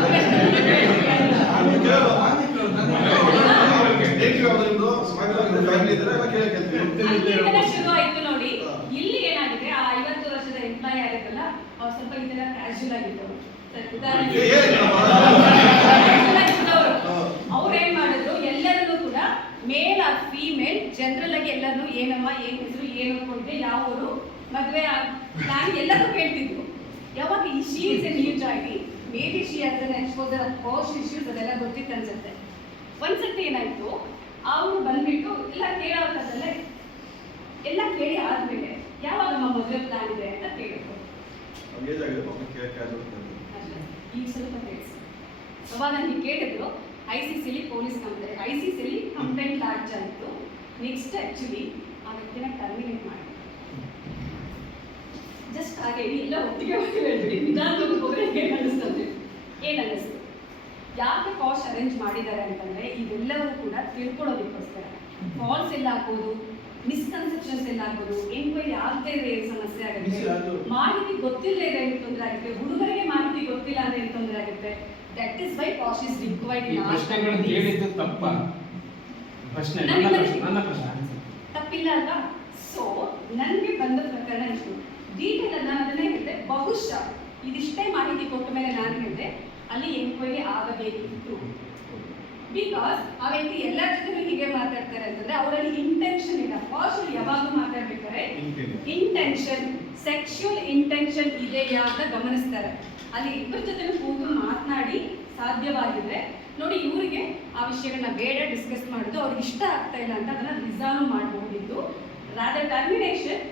ಶುರು ಆಯ್ತು ನೋಡಿ. ಇಲ್ಲಿ ಏನಾಗಿದೆ, ಆ 50 ವರ್ಷದ ಎಂಪ್ಲಾಯಿ ಆಗಿರಲ್ಲ, ಅವ್ರು ಸ್ವಲ್ಪ ಈ ತರ ಕ್ಯಾಶುಯಲ್ ಆಗಿದ್ದವರು. ಅವ್ರು ಏನ್ ಮಾಡಿದ್ರು, ಎಲ್ಲರನ್ನೂ ಕೂಡ ಮೇಲ್ ಆರ್ ಫೀಮೇಲ್ ಜನರಲ್ ಆಗಿ ಎಲ್ಲರನ್ನೂ ಏನಮ್ಮ, ಏನ್ ಹೆಸರು, ಏನು ಅನ್ಕೊಂಡಿದ್ದೆ, ಯಾವ ಊರು, ಮದುವೆ ಪ್ಲಾನ್ ಎಲ್ಲರೂ ಕೇಳ್ತಿದ್ರು. ಯಾವಾಗ ಈ she is A new joining, may be she has N exposure of post issues, ಅದೆಲ್ಲ ಗೊತ್ತಿತ್ತು ಅನ್ಸುತ್ತೆ. ಒಂದ್ಸತಿ ಏನಾಯ್ತು, ಅವ್ರು ಬಂದ್ಬಿಟ್ಟು ಎಲ್ಲ ಕೇಳೋದಲ್ಲೇ ಎಲ್ಲ ಕೇಳಿ ಆದ್ಮೇಲೆ ಯಾವಾಗಮ್ಮ ಮದುವೆ ಪ್ಲಾನ್ ಇದೆ ಅಂತ ಕೇಳಿದ್ರು. ಈಗ ಸ್ವಲ್ಪ ಕೇಳಿಸಿ. ಅವಾಗ ನನಗೆ ಕೇಳಿದ್ರು, ICCಲಿ ಪೊಲೀಸ್ ಕಂಪ್ಲೇಂಟ್, ICCಲಿ ಕಂಪ್ಲೇಂಟ್ ಲಾಡ್ಜ್ ಆಯಿತು. ನೆಕ್ಸ್ಟ್ ಆ್ಯಕ್ಚುಲಿ ಆ ವ್ಯಕ್ತಿನ ಟರ್ಮಿನೇಟ್ ಮಾಡಿ ಜಸ್ಟ್ ಹಾಗೆ ಇಲ್ಲ ಒಟ್ಟಿಗೆ ಹೇಳ್ಬಿಡಿ, ನಿಧಾನವಾಗಿ ಹೋದ್ರೆ ಏನು ಅನ್ನಿಸ್ತದೆ? ಏನು ಅನ್ನಿಸ್ತು? ಯಾಕೆ ಕಾಶ್ ಅರೇಂಜ್ ಮಾಡಿದ್ದಾರೆ ಅಂತಂದ್ರೆ ಇವೆಲ್ಲವೂ ಕೂಡ ತಿಳ್ಕೊಳ್ಳೋದಕ್ಕೋಸ್ಕರ. ಫಾಲ್ಸ್ ಎಲ್ಲ ಆಗ್ಬೋದು, ಮಿಸ್ಕನ್ಸೆಪ್ಷನ್ಸ್ ಎಲ್ಲ ಆಗ್ಬೋದು, ಎನ್ಕ್ವೈರಿ ಆಗದೇ ಇರೋ ಸಮಸ್ಯೆ ಆಗುತ್ತೆ, ಮಾಹಿತಿ ಗೊತ್ತಿಲ್ಲದೆ ಇರೋ ತೊಂದರೆ ಆಗುತ್ತೆ, ಹುಡುಗರಿಗೆ ಮಾಹಿತಿ ಗೊತ್ತಿಲ್ಲ ಅಂದ್ರೆ ತೊಂದರೆ ಆಗುತ್ತೆ. That is why POSH is required. ತಪ್ಪಿಲ್ಲ ಅಲ್ವಾ? ಸೊ ನನಗೆ ಬಂದ ಪ್ರಕರಣ ಇಷ್ಟು ಡೀಟೇಲ್ ಅನ್ನ ಅದನ್ನೇ ಹೇಳಿದೆ. ಬಹುಶಃ ಇದಿಷ್ಟೇ ಮಾಹಿತಿ ಕೊಟ್ಟ ಮೇಲೆ ನಾನು ಹೇಳಿದೆ ಅಲ್ಲಿ ಎನ್ಕ್ವೈರಿ ಆಗಬೇಕಿತ್ತು. ಬಿಕಾಸ್ ಆ ವ್ಯಕ್ತಿ ಎಲ್ಲರ ಜೊತೆ ಹೀಗೆ ಮಾತಾಡ್ತಾರೆ ಅಂತಂದ್ರೆ ಅವರಲ್ಲಿ ಇಂಟೆನ್ಷನ್ ಇಲ್ಲ. ಫಾಸ್ಟ್ ಯಾವಾಗ ಮಾತಾಡ್ಬೇಕಾದ್ರೆ ಇಂಟೆನ್ಷನ್, ಸೆಕ್ಷುವಲ್ ಇಂಟೆನ್ಷನ್ ಇದೆಯಾ ಅಂತ ಗಮನಿಸ್ತಾರೆ. ಅಲ್ಲಿ ಇಬ್ಬರ ಜೊತೆ ಕೂತು ಮಾತನಾಡಿ ಸಾಧ್ಯವಾಗಿದ್ರೆ ನೋಡಿ, ಇವರಿಗೆ ಆ ವಿಷಯಗಳನ್ನ ಬೇಡ ಡಿಸ್ಕಸ್ ಮಾಡೋದು, ಅವ್ರಿಗೆ ಇಷ್ಟ ಆಗ್ತಾ ಇಲ್ಲ ಅಂತ ಅದನ್ನ ರಿಸಾಲ್ವ್ ಮಾಡಬಹುದಿತ್ತು. ರಾದರ್ ಟರ್ಮಿನೇಷನ್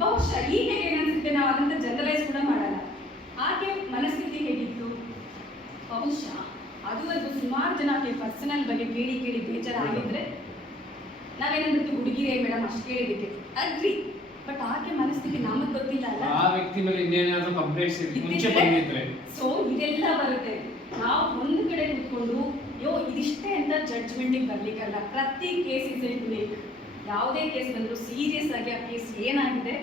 ಬಹುಶಃ ಈಗ ಏನನ್ಸುತ್ತೆ, ನಾವು ಅದನ್ನ ಜನರಲೈಸ್ ಕೂಡ ಮಾಡಲ್ಲ. ಆಕೆ ಮನಸ್ಥಿತಿ ಹೇಗಿತ್ತು? ಬಹುಶಃ ಅದುವರೆಗೂ ಸುಮಾರು ಜನ ಆಕೆ ಪರ್ಸನಲ್ ಬಗ್ಗೆ ಕೇಳಿ ಕೇಳಿ ಬೇಜಾರಾಗಿದ್ರೆ ನಾವೇನಂದ್ರೆ ಹುಡುಗಿರೇ ಮೇಡಮ್ ಅಷ್ಟು ಕೇಳಿದಕ್ಕೆ ಅಗ್ರಿ. ಬಟ್ ಆಕೆ ಮನಸ್ಥಿತಿ ನಮಗೆ ಗೊತ್ತಿಲ್ಲ ಅಲ್ಲ, ಆ ವ್ಯಕ್ತಿ ಮೇಲೆ ಇನ್ನೇನಾದ್ರೂ ಕಂಪ್ಲೇಂಟ್ಸ್ ಮುಂಚೆ ಬಂದಿದ್ರೆ. ಸೊ ಇದೆಲ್ಲ ಬರುತ್ತೆ. ನಾವು ಒಂದು ಕಡೆ ಕೂತ್ಕೊಂಡು ಇದಿಷ್ಟೇ ಅಂತ ಜಡ್ಜ್ಮೆಂಟಿಗೆ ಬರ್ಲಿಕ್ಕಲ್ಲ. ಪ್ರತಿ ಕೇಸ್ ಇಸ್ ಯುನಿಕ್. ಯಾವುದೇ ಕೇಸ್ ಬಂದರೂ ಸೀರಿಯಸ್ ಆಗಿ ಆ ಕೇಸ್ ಏನಾಗಿದೆ,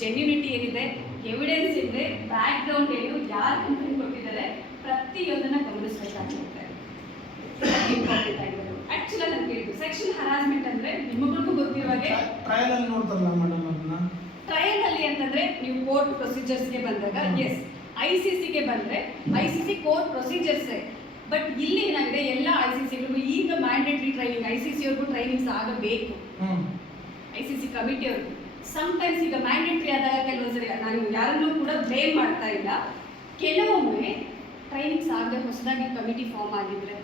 ಜೆನ್ಯೂನಿಟಿ ಏನಿದೆ, ಎವಿಡೆನ್ಸ್ ಇದೆ, ಬ್ಯಾಕ್ ಗ್ರೌಂಡ್ ಏನು, ಯಾರು ಕಂಪ್ಲೇಂಟ್ ಕೊಟ್ಟಿದ್ದಾರೆ, ಪ್ರತಿಯೊಂದನ್ನ ಗಮನಿಸಬೇಕಾಗುತ್ತೆ. ಇಂಪಾರ್ಟೆಂಟ್ ಆಗಿರೋದು. ಆಕ್ಚುಲಿ ನಾನು ಕೇಳಿದ್ದು ಸೆಕ್ಷನ್ ಹರಾಸ್ಮೆಂಟ್ ಅಂದ್ರೆ ನಿಮಗಳಿಗೂ ಗೊತ್ತಿರುವಾಗೆ ಟ್ರಯಲ್ ಅಲ್ಲಿ ನೋಡ್ತಾರಲ್ಲ ಮೇಡಮ್ ಅದನ್ನ. ಟ್ರಯಲ್ ಅಲ್ಲಿ ಅಂತಂದ್ರೆ ನೀವು ಕೋರ್ಟ್ ಪ್ರೊಸೀಜರ್ಸ್ಗೆ ಬಂದಾಗ ಎಸ್, ICCಗೆ ಬಂದ್ರೆ ICC ಕೋರ್ಟ್ ಪ್ರೊಸೀಜರ್ಸ್. ಬಟ್ ಇಲ್ಲಿ ಏನಾಗಿದೆ, ಎಲ್ಲ ICCಗಳಿಗೂ ಈಗ ಮ್ಯಾಂಡೇಟರಿ ಟ್ರೈನಿಂಗ್, ICC ಅವ್ರಿಗೂ ಟ್ರೈನಿಂಗ್ಸ್ ಆಗಬೇಕು. ICC ಕಮಿಟಿಯವ್ರಿಗೂ ಸಮ್ಟೈಮ್ಸ್ ಈಗ ಮ್ಯಾಂಡೇಟರಿ ಆದಾಗ ಕೆಲವೊಂದ್ಸರಿ ನಾನು ಯಾರನ್ನೂ ಕೂಡ ಬ್ಲೇಮ್ ಮಾಡ್ತಾ ಇಲ್ಲ, ಕೆಲವೊಮ್ಮೆ ಟ್ರೈನಿಂಗ್ಸ್ ಆಗದೆ ಹೊಸದಾಗಿ ಕಮಿಟಿ ಫಾರ್ಮ್ ಆಗಿದ್ರೆ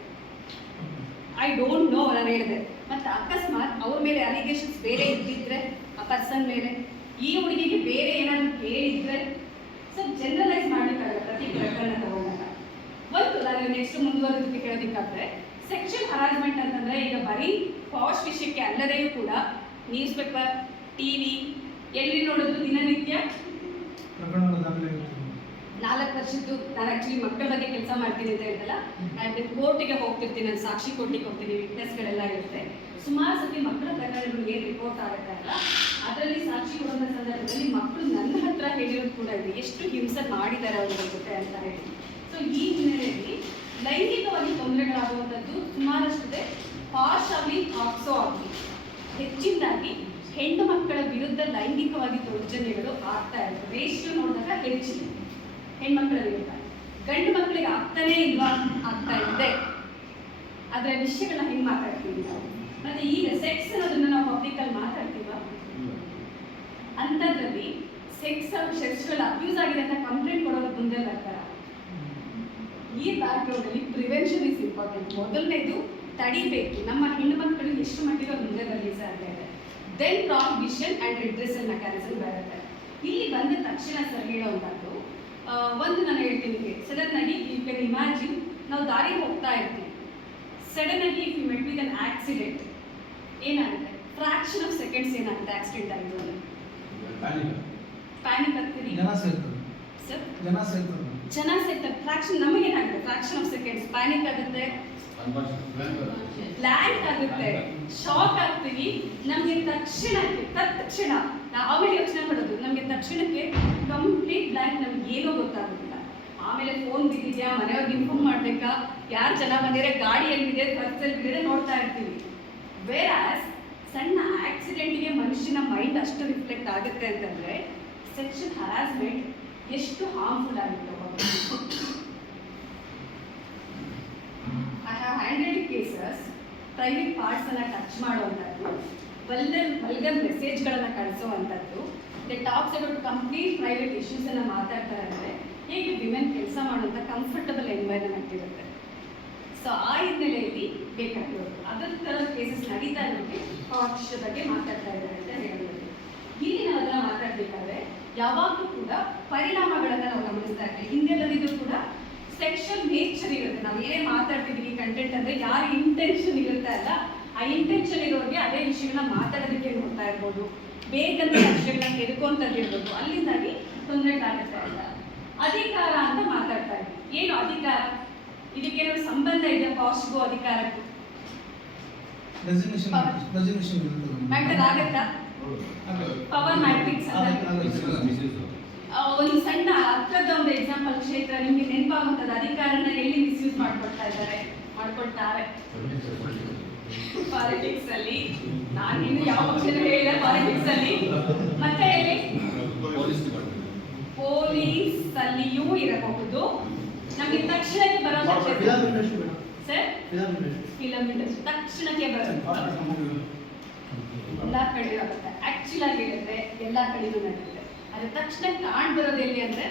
ಐ ಡೋಂಟ್ ನೋ, ನಾನು ಹೇಳಿದೆ. ಮತ್ತು ಅಕಸ್ಮಾತ್ ಅವ್ರ ಮೇಲೆ ಅಲಿಗೇಷನ್ಸ್ ಬೇರೆ ಇದ್ದಿದ್ರೆ ಆ ಪರ್ಸನ್ ಮೇಲೆ, ಈ ಹುಡುಗಿಗೆ ಬೇರೆ ಏನಾದರೂ ಕೇಳಿದ್ರೆ ಸ್ವಲ್ಪ ಜನರಲೈಸ್ ಮಾಡಲಿಕ್ಕಾಗಲ್ಲ ಪ್ರತಿ ಪ್ರಕರಣ ತಗೊಂಡಾಗ. ಒಂದು ನಾನು ನೆಕ್ಸ್ಟ್ ಮುಂದುವರೆದಕ್ಕೆ ಕೇಳೋದಕ್ಕಾದ್ರೆ, ಸೆಕ್ಷುವಲ್ ಹರಾಸ್ಮೆಂಟ್ ಅಂತಂದರೆ ಈಗ ಬರೀ ಪಾಶ್ ವಿಷಯಕ್ಕೆ ಅಲ್ಲದೆಯೂ ಕೂಡ ನ್ಯೂಸ್ ಪೇಪರ್, TV ಎಲ್ಲಿ ನೋಡಿದ್ರು ದಿನನಿತ್ಯ 4 ವರ್ಷದ್ದು ನಾನು ಆ್ಯಕ್ಚುಲಿ ಮಕ್ಕಳ ಬಗ್ಗೆ ಕೆಲಸ ಮಾಡ್ತೀನಿ ಅಂತ ಹೇಳ್ತಲ್ಲ, ಆ್ಯಂಡ್ ಕೋರ್ಟಿಗೆ ಹೋಗ್ತಿರ್ತೀನಿ, ನಾನು ಸಾಕ್ಷಿ ಕೋರ್ಟಿಗೆ ಹೋಗ್ತೀನಿ, ವಿಟ್ನೆಸ್ಗಳೆಲ್ಲ ಇರುತ್ತೆ. ಸುಮಾರು ಸತಿ ಮಕ್ಕಳ ಪ್ರಕರಣಗಳು ಏನು ರಿಪೋರ್ಟ್ ಆಗುತ್ತೆ ಅಲ್ಲ, ಅದರಲ್ಲಿ ಸಾಕ್ಷಿ ಕೊಡುವಂಥ ಸಂದರ್ಭದಲ್ಲಿ ಮಕ್ಕಳು ನನ್ನ ಹತ್ರ ಹೇಳಿರೋದು ಕೂಡ ಇದೆ, ಎಷ್ಟು ಹಿಂಸೆ ಮಾಡಿದ್ದಾರೆ ಅವ್ರ ಜೊತೆ ಅಂತ ಹೇಳಿ. ಸೊ ಈ ಹಿನ್ನೆಲೆಯಲ್ಲಿ ಲೈಂಗಿಕವಾಗಿ ತೊಂದರೆಗಳಾಗುವಂಥದ್ದು ಸುಮಾರಷ್ಟಿದೆ. ಪಾರ್ಶ್ ಆಗಲಿ ಆಕ್ಸೋ ಆಗಲಿ ಹೆಚ್ಚಿನದಾಗಿ ಹೆಣ್ಣು ಮಕ್ಕಳ ವಿರುದ್ಧ ಲೈಂಗಿಕವಾಗಿ ದೌರ್ಜನ್ಯಗಳು ಆಗ್ತಾ ಇರ್ತವೆ. ರೇಷಿಯೋ ನೋಡಿದಾಗ ಹೆಚ್ಚಿದೆ ಹೆಣ್ಮಕ್ಳ ವಿರುದ್ಧ. ಗಂಡು ಮಕ್ಕಳಿಗೆ ಆಗ್ತಾನೇ ಇಲ್ವಾ? ಆಗ್ತಾ ಇದೆ. ಅದರ ವಿಷಯಗಳನ್ನ ಹೆಂಗೆ ಮಾತಾಡ್ತೀವಿ ನಾವು? ಮತ್ತೆ ಈಗ ಸೆಕ್ಸ್ ಅನ್ನೋದನ್ನ ನಾವು ಪಬ್ಲಿಕಲ್ಲಿ ಮಾತಾಡ್ತೀವ? ಅಂಥದ್ರಲ್ಲಿ ಸೆಕ್ಸುವಲ್ ಅಬ್ಯೂಸ್ ಆಗಿದೆ ಅಂತ ಕಂಪ್ಲೇಂಟ್ ಕೊಡೋದು ಮುಂದೆ ಬರ್ತಾರ. ಈ ಬ್ಯಾಕ್ಗ್ರೌಂಡಲ್ಲಿ ಪ್ರಿವೆನ್ಷನ್ ಇಸ್ ಇಂಪಾರ್ಟೆಂಟ್. ಮೊದಲನೇದು ತಡಿಬೇಕು, ನಮ್ಮ ಹೆಣ್ಣು ಮಕ್ಕಳು ಎಷ್ಟು ಮಟ್ಟಿಗೆ ಮುಂದೆ ಬರಲಿ ಸಾಧ್ಯ ಇದೆ. Then prohibition and redressal mechanism ಬರುತ್ತೆ. ಇಲ್ಲಿ ಬಂದ ತಕ್ಷಣ ಸರ್ ಹೇಳೋವಂಥದ್ದು ಒಂದು ನಾನು ಹೇಳ್ತೀನಿ, ಸಡನ್ ಆಗಿ ಯು ಕ್ಯಾನ್ ಇಮ್ಯಾಜಿನ್, ನಾವು ದಾರಿ ಹೋಗ್ತಾ ಇರ್ತೀವಿ, ಸಡನ್ ಆಗಿ if you met with an accident ಏನಾಗುತ್ತೆ? ಫ್ರಾಕ್ಷನ್ ಆಫ್ ಸೆಕೆಂಡ್ಸ್ ಏನಾಗುತ್ತೆ ಆಕ್ಸಿಡೆಂಟ್ ಆಗಿದೆ ಅಂದರೆ? ಪ್ಯಾನಿಕ್ ಆಗ್ತೀವಿ. ಜನ ಸೇರ್ತಾರೆ. ಸರ್ ಜನ ಸೇರ್ತಾರೆ. ಫ್ರಾಕ್ಷನ್ ನಮಗೇನಾಗುತ್ತೆ? ಫ್ರಾಕ್ಷನ್ ಆಫ್ ಸೆಕೆಂಡ್ಸ್ ಪ್ಯಾನಿಕ್ ಆಗುತ್ತೆ, ಬ್ಲ್ಯಾಂಕ್ ಆಗುತ್ತೆ, ಶಾಕ್ ಆಗ್ತೀವಿ. ನಮಗೆ ತಕ್ಷಣ ಆಮೇಲೆ ಯೋಚನೆ ಮಾಡೋದು, ನಮಗೆ ತಕ್ಷಣಕ್ಕೆ ಕಂಪ್ಲೀಟ್ ಬ್ಲ್ಯಾಂಕ್, ನಮ್ಗೆ ಏನೂ ಗೊತ್ತಾಗೋದಿಲ್ಲ. ಆಮೇಲೆ ಫೋನ್ ಬಿದ್ದಿದ್ಯಾ, ಮನೆಯವ್ರಿಗೆ ಇನ್ಫಾರ್ಮ್ ಮಾಡಬೇಕಾ, ಯಾರು ಜನ ಬಂದಿದ್ರೆ, ಗಾಡಿ ಎಲ್ಲಿದೆ, ಬಸ್ಸಲ್ಲಿ ಬಿದ್ದಿದೆ ನೋಡ್ತಾ ಇರ್ತೀವಿ. ವೇರಾಸ್ ಸಣ್ಣ ಆಕ್ಸಿಡೆಂಟ್ಗೆ ಮನುಷ್ಯನ ಮೈಂಡ್ ಅಷ್ಟು ರಿಫ್ಲೆಕ್ಟ್ ಆಗುತ್ತೆ ಅಂತಂದರೆ ಸೆಕ್ಷುವಲ್ ಹರಾಸ್ಮೆಂಟ್ ಎಷ್ಟು ಹಾರ್ಮ್ಫುಲ್ ಆಗುತ್ತೆ. I have handed cases, private ಪಾರ್ಟ್ಸನ್ನು ಟಚ್ ಮಾಡುವಂಥದ್ದು, ವಲ್ಗರ್ ಮೆಸೇಜ್ಗಳನ್ನು ಕಳಿಸೋವಂಥದ್ದು. They talks about complete private ಇಶ್ಯೂಸನ್ನು ಮಾತಾಡ್ತಾರೆ ಅಂದರೆ ಹೇಗೆ ವಿಮೆನ್ ಕೆಲಸ ಮಾಡುವಂಥ ಕಂಫರ್ಟಬಲ್ ಎನ್ವೈರನ್ಮೆಂಟ್ ಇರುತ್ತೆ. ಸೊ ಆ ಹಿನ್ನೆಲೆಯಲ್ಲಿ ಬೇಕಾಗಿರೋದು ಅದರ ಥರದ ಕೇಸಸ್ ನಡೀತಾ ಇರೋಕ್ಕೆ ಪಾರ್ಟ್ಸ್ ಬಗ್ಗೆ ಮಾತಾಡ್ತಾ ಇದ್ದಾರೆ ಅಂತ ಹೇಳಬಹುದು. ಇಲ್ಲಿ ನಾವು ಅದನ್ನು ಮಾತಾಡಬೇಕಾದ್ರೆ ಯಾವಾಗಲೂ ಕೂಡ ಪರಿಣಾಮಗಳನ್ನು ನಾವು ಗಮನಿಸ್ತಾ ಇರ್ತೀವಿ. ಹಿಂದೆಲ್ಲದಿದ್ರು ಕೂಡ ಸೆಕ್ಷುವಲ್ ನೇಚರ್ ಇರುತ್ತೆ. ನಾವು ಏನೇ ಮಾತಾಡ್ತಿದ್ದೀವಿ ಕಂಟೆಂಟ್ ಅಂದರೆ ಯಾರ ಇಂಟೆನ್ಷನ್ ಇರುತ್ತೆ ಅಲ್ಲ, ಆ ಇಂಟೆನ್ಷನ್ ಇರೋರಿಗೆ ಅದೇ ವಿಷಯಗಳನ್ನ ಮಾತಾಡೋದಕ್ಕೆ ನೋಡ್ತಾ ಇರ್ಬೋದು, ಬೇಗನೆ ವಿಷಯಗಳನ್ನ ತೆಗೆದುಕೊಂತದ್ದು ಇರ್ಬೋದು, ಅಲ್ಲಿಂದಾಗಿ ತೊಂದರೆಗಳಾಗುತ್ತೆ ಅಂತ. ಅಧಿಕಾರ ಅಂತ ಮಾತಾಡ್ತಾ ಇದ್ವಿ. ಏನು ಅಧಿಕಾರ? ಇದಕ್ಕೇನಾದ್ರು ಸಂಬಂಧ ಇದೆಯಾ ಪಾಸ್ಗೂ ಅಧಿಕಾರಕ್ಕೂ? ಮ್ಯಾಟರ್ ಆಗತ್ತಾ? ಪವರ್ ಮ್ಯಾಟ್ರಿಕ್ಸ್ ಒಂದು ಸಣ್ಣ ಹತ್ರದ ಒಂದು ಎಕ್ಸಾಂಪಲ್ ಕ್ಷೇತ್ರ ನಿಮಗೆ ನೆನಪಾಗುವಂಥದ್ದು. ಅಧಿಕಾರನ ಎಲ್ಲಿ ಮಿಸ್ಯೂಸ್ ಮಾಡ್ಕೊಳ್ತಾರೆ? ಪಾಲಿಟಿಕ್ಸ್ ಅಲ್ಲಿ. ನಾನು ಇನ್ನು ಯಾವ ಪಕ್ಷದ ಹೇಳಿದೆ ಪಾಲಿಟಿಕ್ಸ್ ಅಲ್ಲಿ, ಮತ್ತೆ ಎಲ್ಲಿ? ಪೊಲೀಸ್ ಅಲ್ಲಿಯೂ ಇರಬಹುದು. ನಮಗೆ ತಕ್ಷಣಕ್ಕೆ ಬರೋ ಸರ್ ಫಿಲಮ್ ಇಂಡಸ್ಟ್ರಿ ತಕ್ಷಣಕ್ಕೆ ಬರುತ್ತೆ, ಎಲ್ಲ ಕಡೆ ಆಗುತ್ತೆ. ಆಕ್ಚುಲ್ ಆಗಿ ಹೇಳಿದ್ರೆ ಎಲ್ಲ ಕಡೆಗೂ ನಡೆಯುತ್ತೆ. ಅದ್ರ ತಕ್ಷಣ ಕಾಣ್ ಬರೋದು ಎಲ್ಲಿ ಅಂದ್ರೆ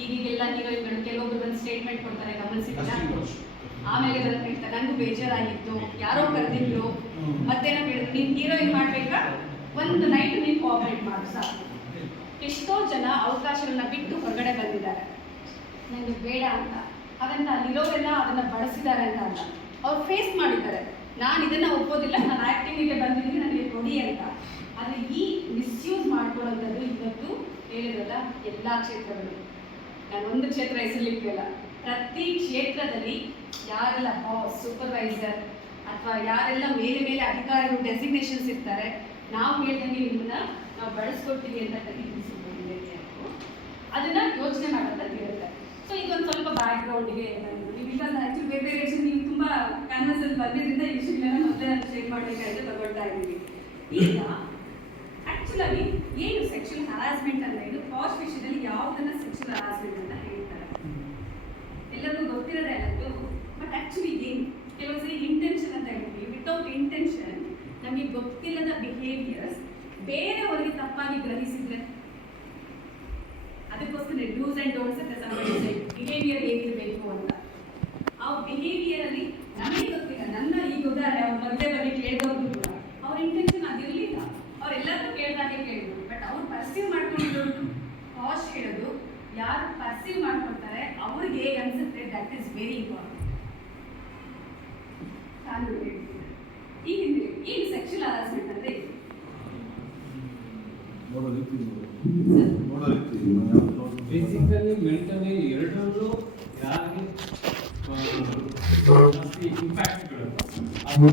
ಈಗೀಗೆಲ್ಲ ಹೀರೋಯಿನ್ಗಳು ಕೆಲವೊಬ್ರು ಬಂದು ಸ್ಟೇಟ್ಮೆಂಟ್ ಕೊಡ್ತಾರೆ, ಗಮನಿಸಿಲ್ಲ. ಆಮೇಲೆ ಬಂದು ಹೇಳ್ತಾರೆ ನನಗೂ ಬೇಜಾರಾಗಿತ್ತು, ಯಾರೋ ಕರೆದಿದ್ರು, ಮತ್ತೇನೋ ಹೇಳಿದ್ರು ನೀನು ಹೀರೋಯಿನ್ ಮಾಡ್ಬೇಕಾ, ಒಂದು ನೈಟ್ ನೀನು ಕೋಆಪರೇಟ್ ಮಾಡು ಸಾಕು. ಎಷ್ಟೋ ಜನ ಅವಕಾಶಗಳನ್ನ ಬಿಟ್ಟು ಹೊರಗಡೆ ಬಂದಿದ್ದಾರೆ, ನನಗೆ ಬೇಡ ಅಂತ. ಹಾಗಂತ ಅಲ್ಲಿರೋರೆಲ್ಲ ಅದನ್ನ ಬಳಸಿದ್ದಾರೆ ಅಂತ ಅಲ್ಲ, ಅವ್ರು ಫೇಸ್ ಮಾಡಿದ್ದಾರೆ, ನಾನು ಇದನ್ನ ಒಪ್ಪೋದಿಲ್ಲ, ನಾನು ಆ್ಯಕ್ಟಿಂಗಿಗೆ ಬಂದಿದ್ದೀನಿ, ನನಗೆ ಕೊಡಿ ಅಂತ. ಆದರೆ ಈ ಮಿಸ್ಯೂಸ್ ಮಾಡ್ಕೊಳ್ಳೋಂಥದ್ದು ಇವತ್ತು ಹೇಳಿದ್ರಲ್ಲ ಎಲ್ಲ ಕ್ಷೇತ್ರಗಳು, ನಾನು ಒಂದು ಕ್ಷೇತ್ರ ಹೆಸರಲಿಕ್ಕಿಲ್ಲ, ಪ್ರತಿ ಕ್ಷೇತ್ರದಲ್ಲಿ ಯಾರೆಲ್ಲ ಬಾಸ್, ಸೂಪರ್ವೈಸರ್ ಅಥವಾ ಯಾರೆಲ್ಲ ಮೇಲೆ ಅಧಿಕಾರಿಗಳು ಡೆಸಿಗ್ನೇಷನ್ಸ್ ಇರ್ತಾರೆ, ನಾವು ಹೇಳ್ದಂಗೆ ನಿಮ್ಮನ್ನ ನಾವು ಬಳಸ್ಕೊಡ್ತೀವಿ ಅಂತ ತಿಳಿಸಿಕೊಟ್ಟಿದ್ದೀವಿ, ಅದನ್ನ ಯೋಚನೆ ಮಾಡೋಂಥದ್ದು ಇರುತ್ತೆ. ಸೊ ಇದೊಂದು ಸ್ವಲ್ಪ ಬ್ಯಾಕ್ ಗ್ರೌಂಡಿಗೆ ಬಿಕಾಸ್ ಆ್ಯಕ್ಚುಲಿ ಬೇರೆ ರೀಸನ್ ನೀವು ತುಂಬ ಕ್ಯಾನ್ವಸಲ್ಲಿ ಬಂದಿದ್ದರಿಂದ ಈ ವಿಷಯಗಳನ್ನ ಮೊದಲೇ ನಾನು ಶೇರ್ ಮಾಡಬೇಕಾದ್ರೆ ತಗೊಳ್ತಾ ಇದ್ದೀವಿ. ಈಗ ಆ್ಯಕ್ಚುಲಾಗಿ ಏನು ಸೆಕ್ಷುವಲ್ ಹರಾಸ್ಮೆಂಟ್ ಅಂದರೆ ಇದು ಪಾಶ್ ವಿಷಯದಲ್ಲಿ ಯಾವುದನ್ನ ಸೆಕ್ಷುವಲ್ ಹರಾಸ್ಮೆಂಟ್ ಅಂತ ಹೇಳ್ತಾರೆ ಎಲ್ಲರಿಗೂ ಗೊತ್ತಿರೋದೇ ಅನ್ನೋದು. ಬಟ್ ಆ್ಯಕ್ಚುಲಿ ಏನು ಕೆಲವು ಸರಿ ಇಂಟೆನ್ಷನ್ ಅಂತ ಹೇಳ್ತೀವಿ, ವಿತೌಟ್ ಇಂಟೆನ್ಷನ್ ನಮಗೆ ಗೊತ್ತಿಲ್ಲದ ಬಿಹೇವಿಯರ್ಸ್ ಬೇರೆಯವರಿಗೆ ತಪ್ಪಾಗಿ ಗ್ರಹಿಸಿದ್ರೆ ಅದಕ್ಕೋಸ್ಕರ ಡೂಸ್ ಆ್ಯಂಡ್ ಡೋಂಟ್ಸ್ ಅಂತ ಬಿಹೇವಿಯರ್ ಹೇಗಿರಬೇಕು ಅಂತ. ಆ ಬಿಹೇವಿಯರ್ ಅಲ್ಲಿ ನಮಗೆ ಗೊತ್ತಿಲ್ಲ. ನನ್ನ ಈಗ ಉದಾಹರಣೆ ಅವ್ರ ಮದುವೆ ಬಗ್ಗೆ ಕೇಳಿದವ್ರು ಕೂಡ ಅವ್ರ ಇಂಟೆನ್ಷನ್ ಅದಿರಲಿಲ್ಲ, ಅವರೆಲ್ಲರೂ ಕೇಳಿದಾಗೆ ಕೇಳಿದ್ರು. ಬಟ್ ಅವ್ರು ಪರ್ಸೀವ್ ಮಾಡ್ಕೊಂಡಿರೋದು ಪಾಶ್ ಹೇಳೋದು, ಯಾರು ಪರ್ಸೀವ್ ಮಾಡ್ಕೊಳ್ತಾರೆ ಅವ್ರಿಗೆ ಹೇಗೆ ಅನ್ಸುತ್ತೆ, ದಟ್ ಈಸ್ ವೆರಿ ಇಂಪಾರ್ಟೆಂಟ್. ಕಾನೂನು ಹೇಳ್ತೀನಿ ಈಗ ಸೆಕ್ಷುವಲ್ ಹರಾಸ್ಮೆಂಟ್ ಅಂದರೆ ನೋಡೋ ರೀತಿ ಬೇಸಿಕಲಿ ಮೆಂಟಲಿ ಎರಡರಲ್ಲೂ ಯಾರಿಗೆ ಜಾಸ್ತಿ ಇಂಪ್ಯಾಕ್ಟ್ಗಳು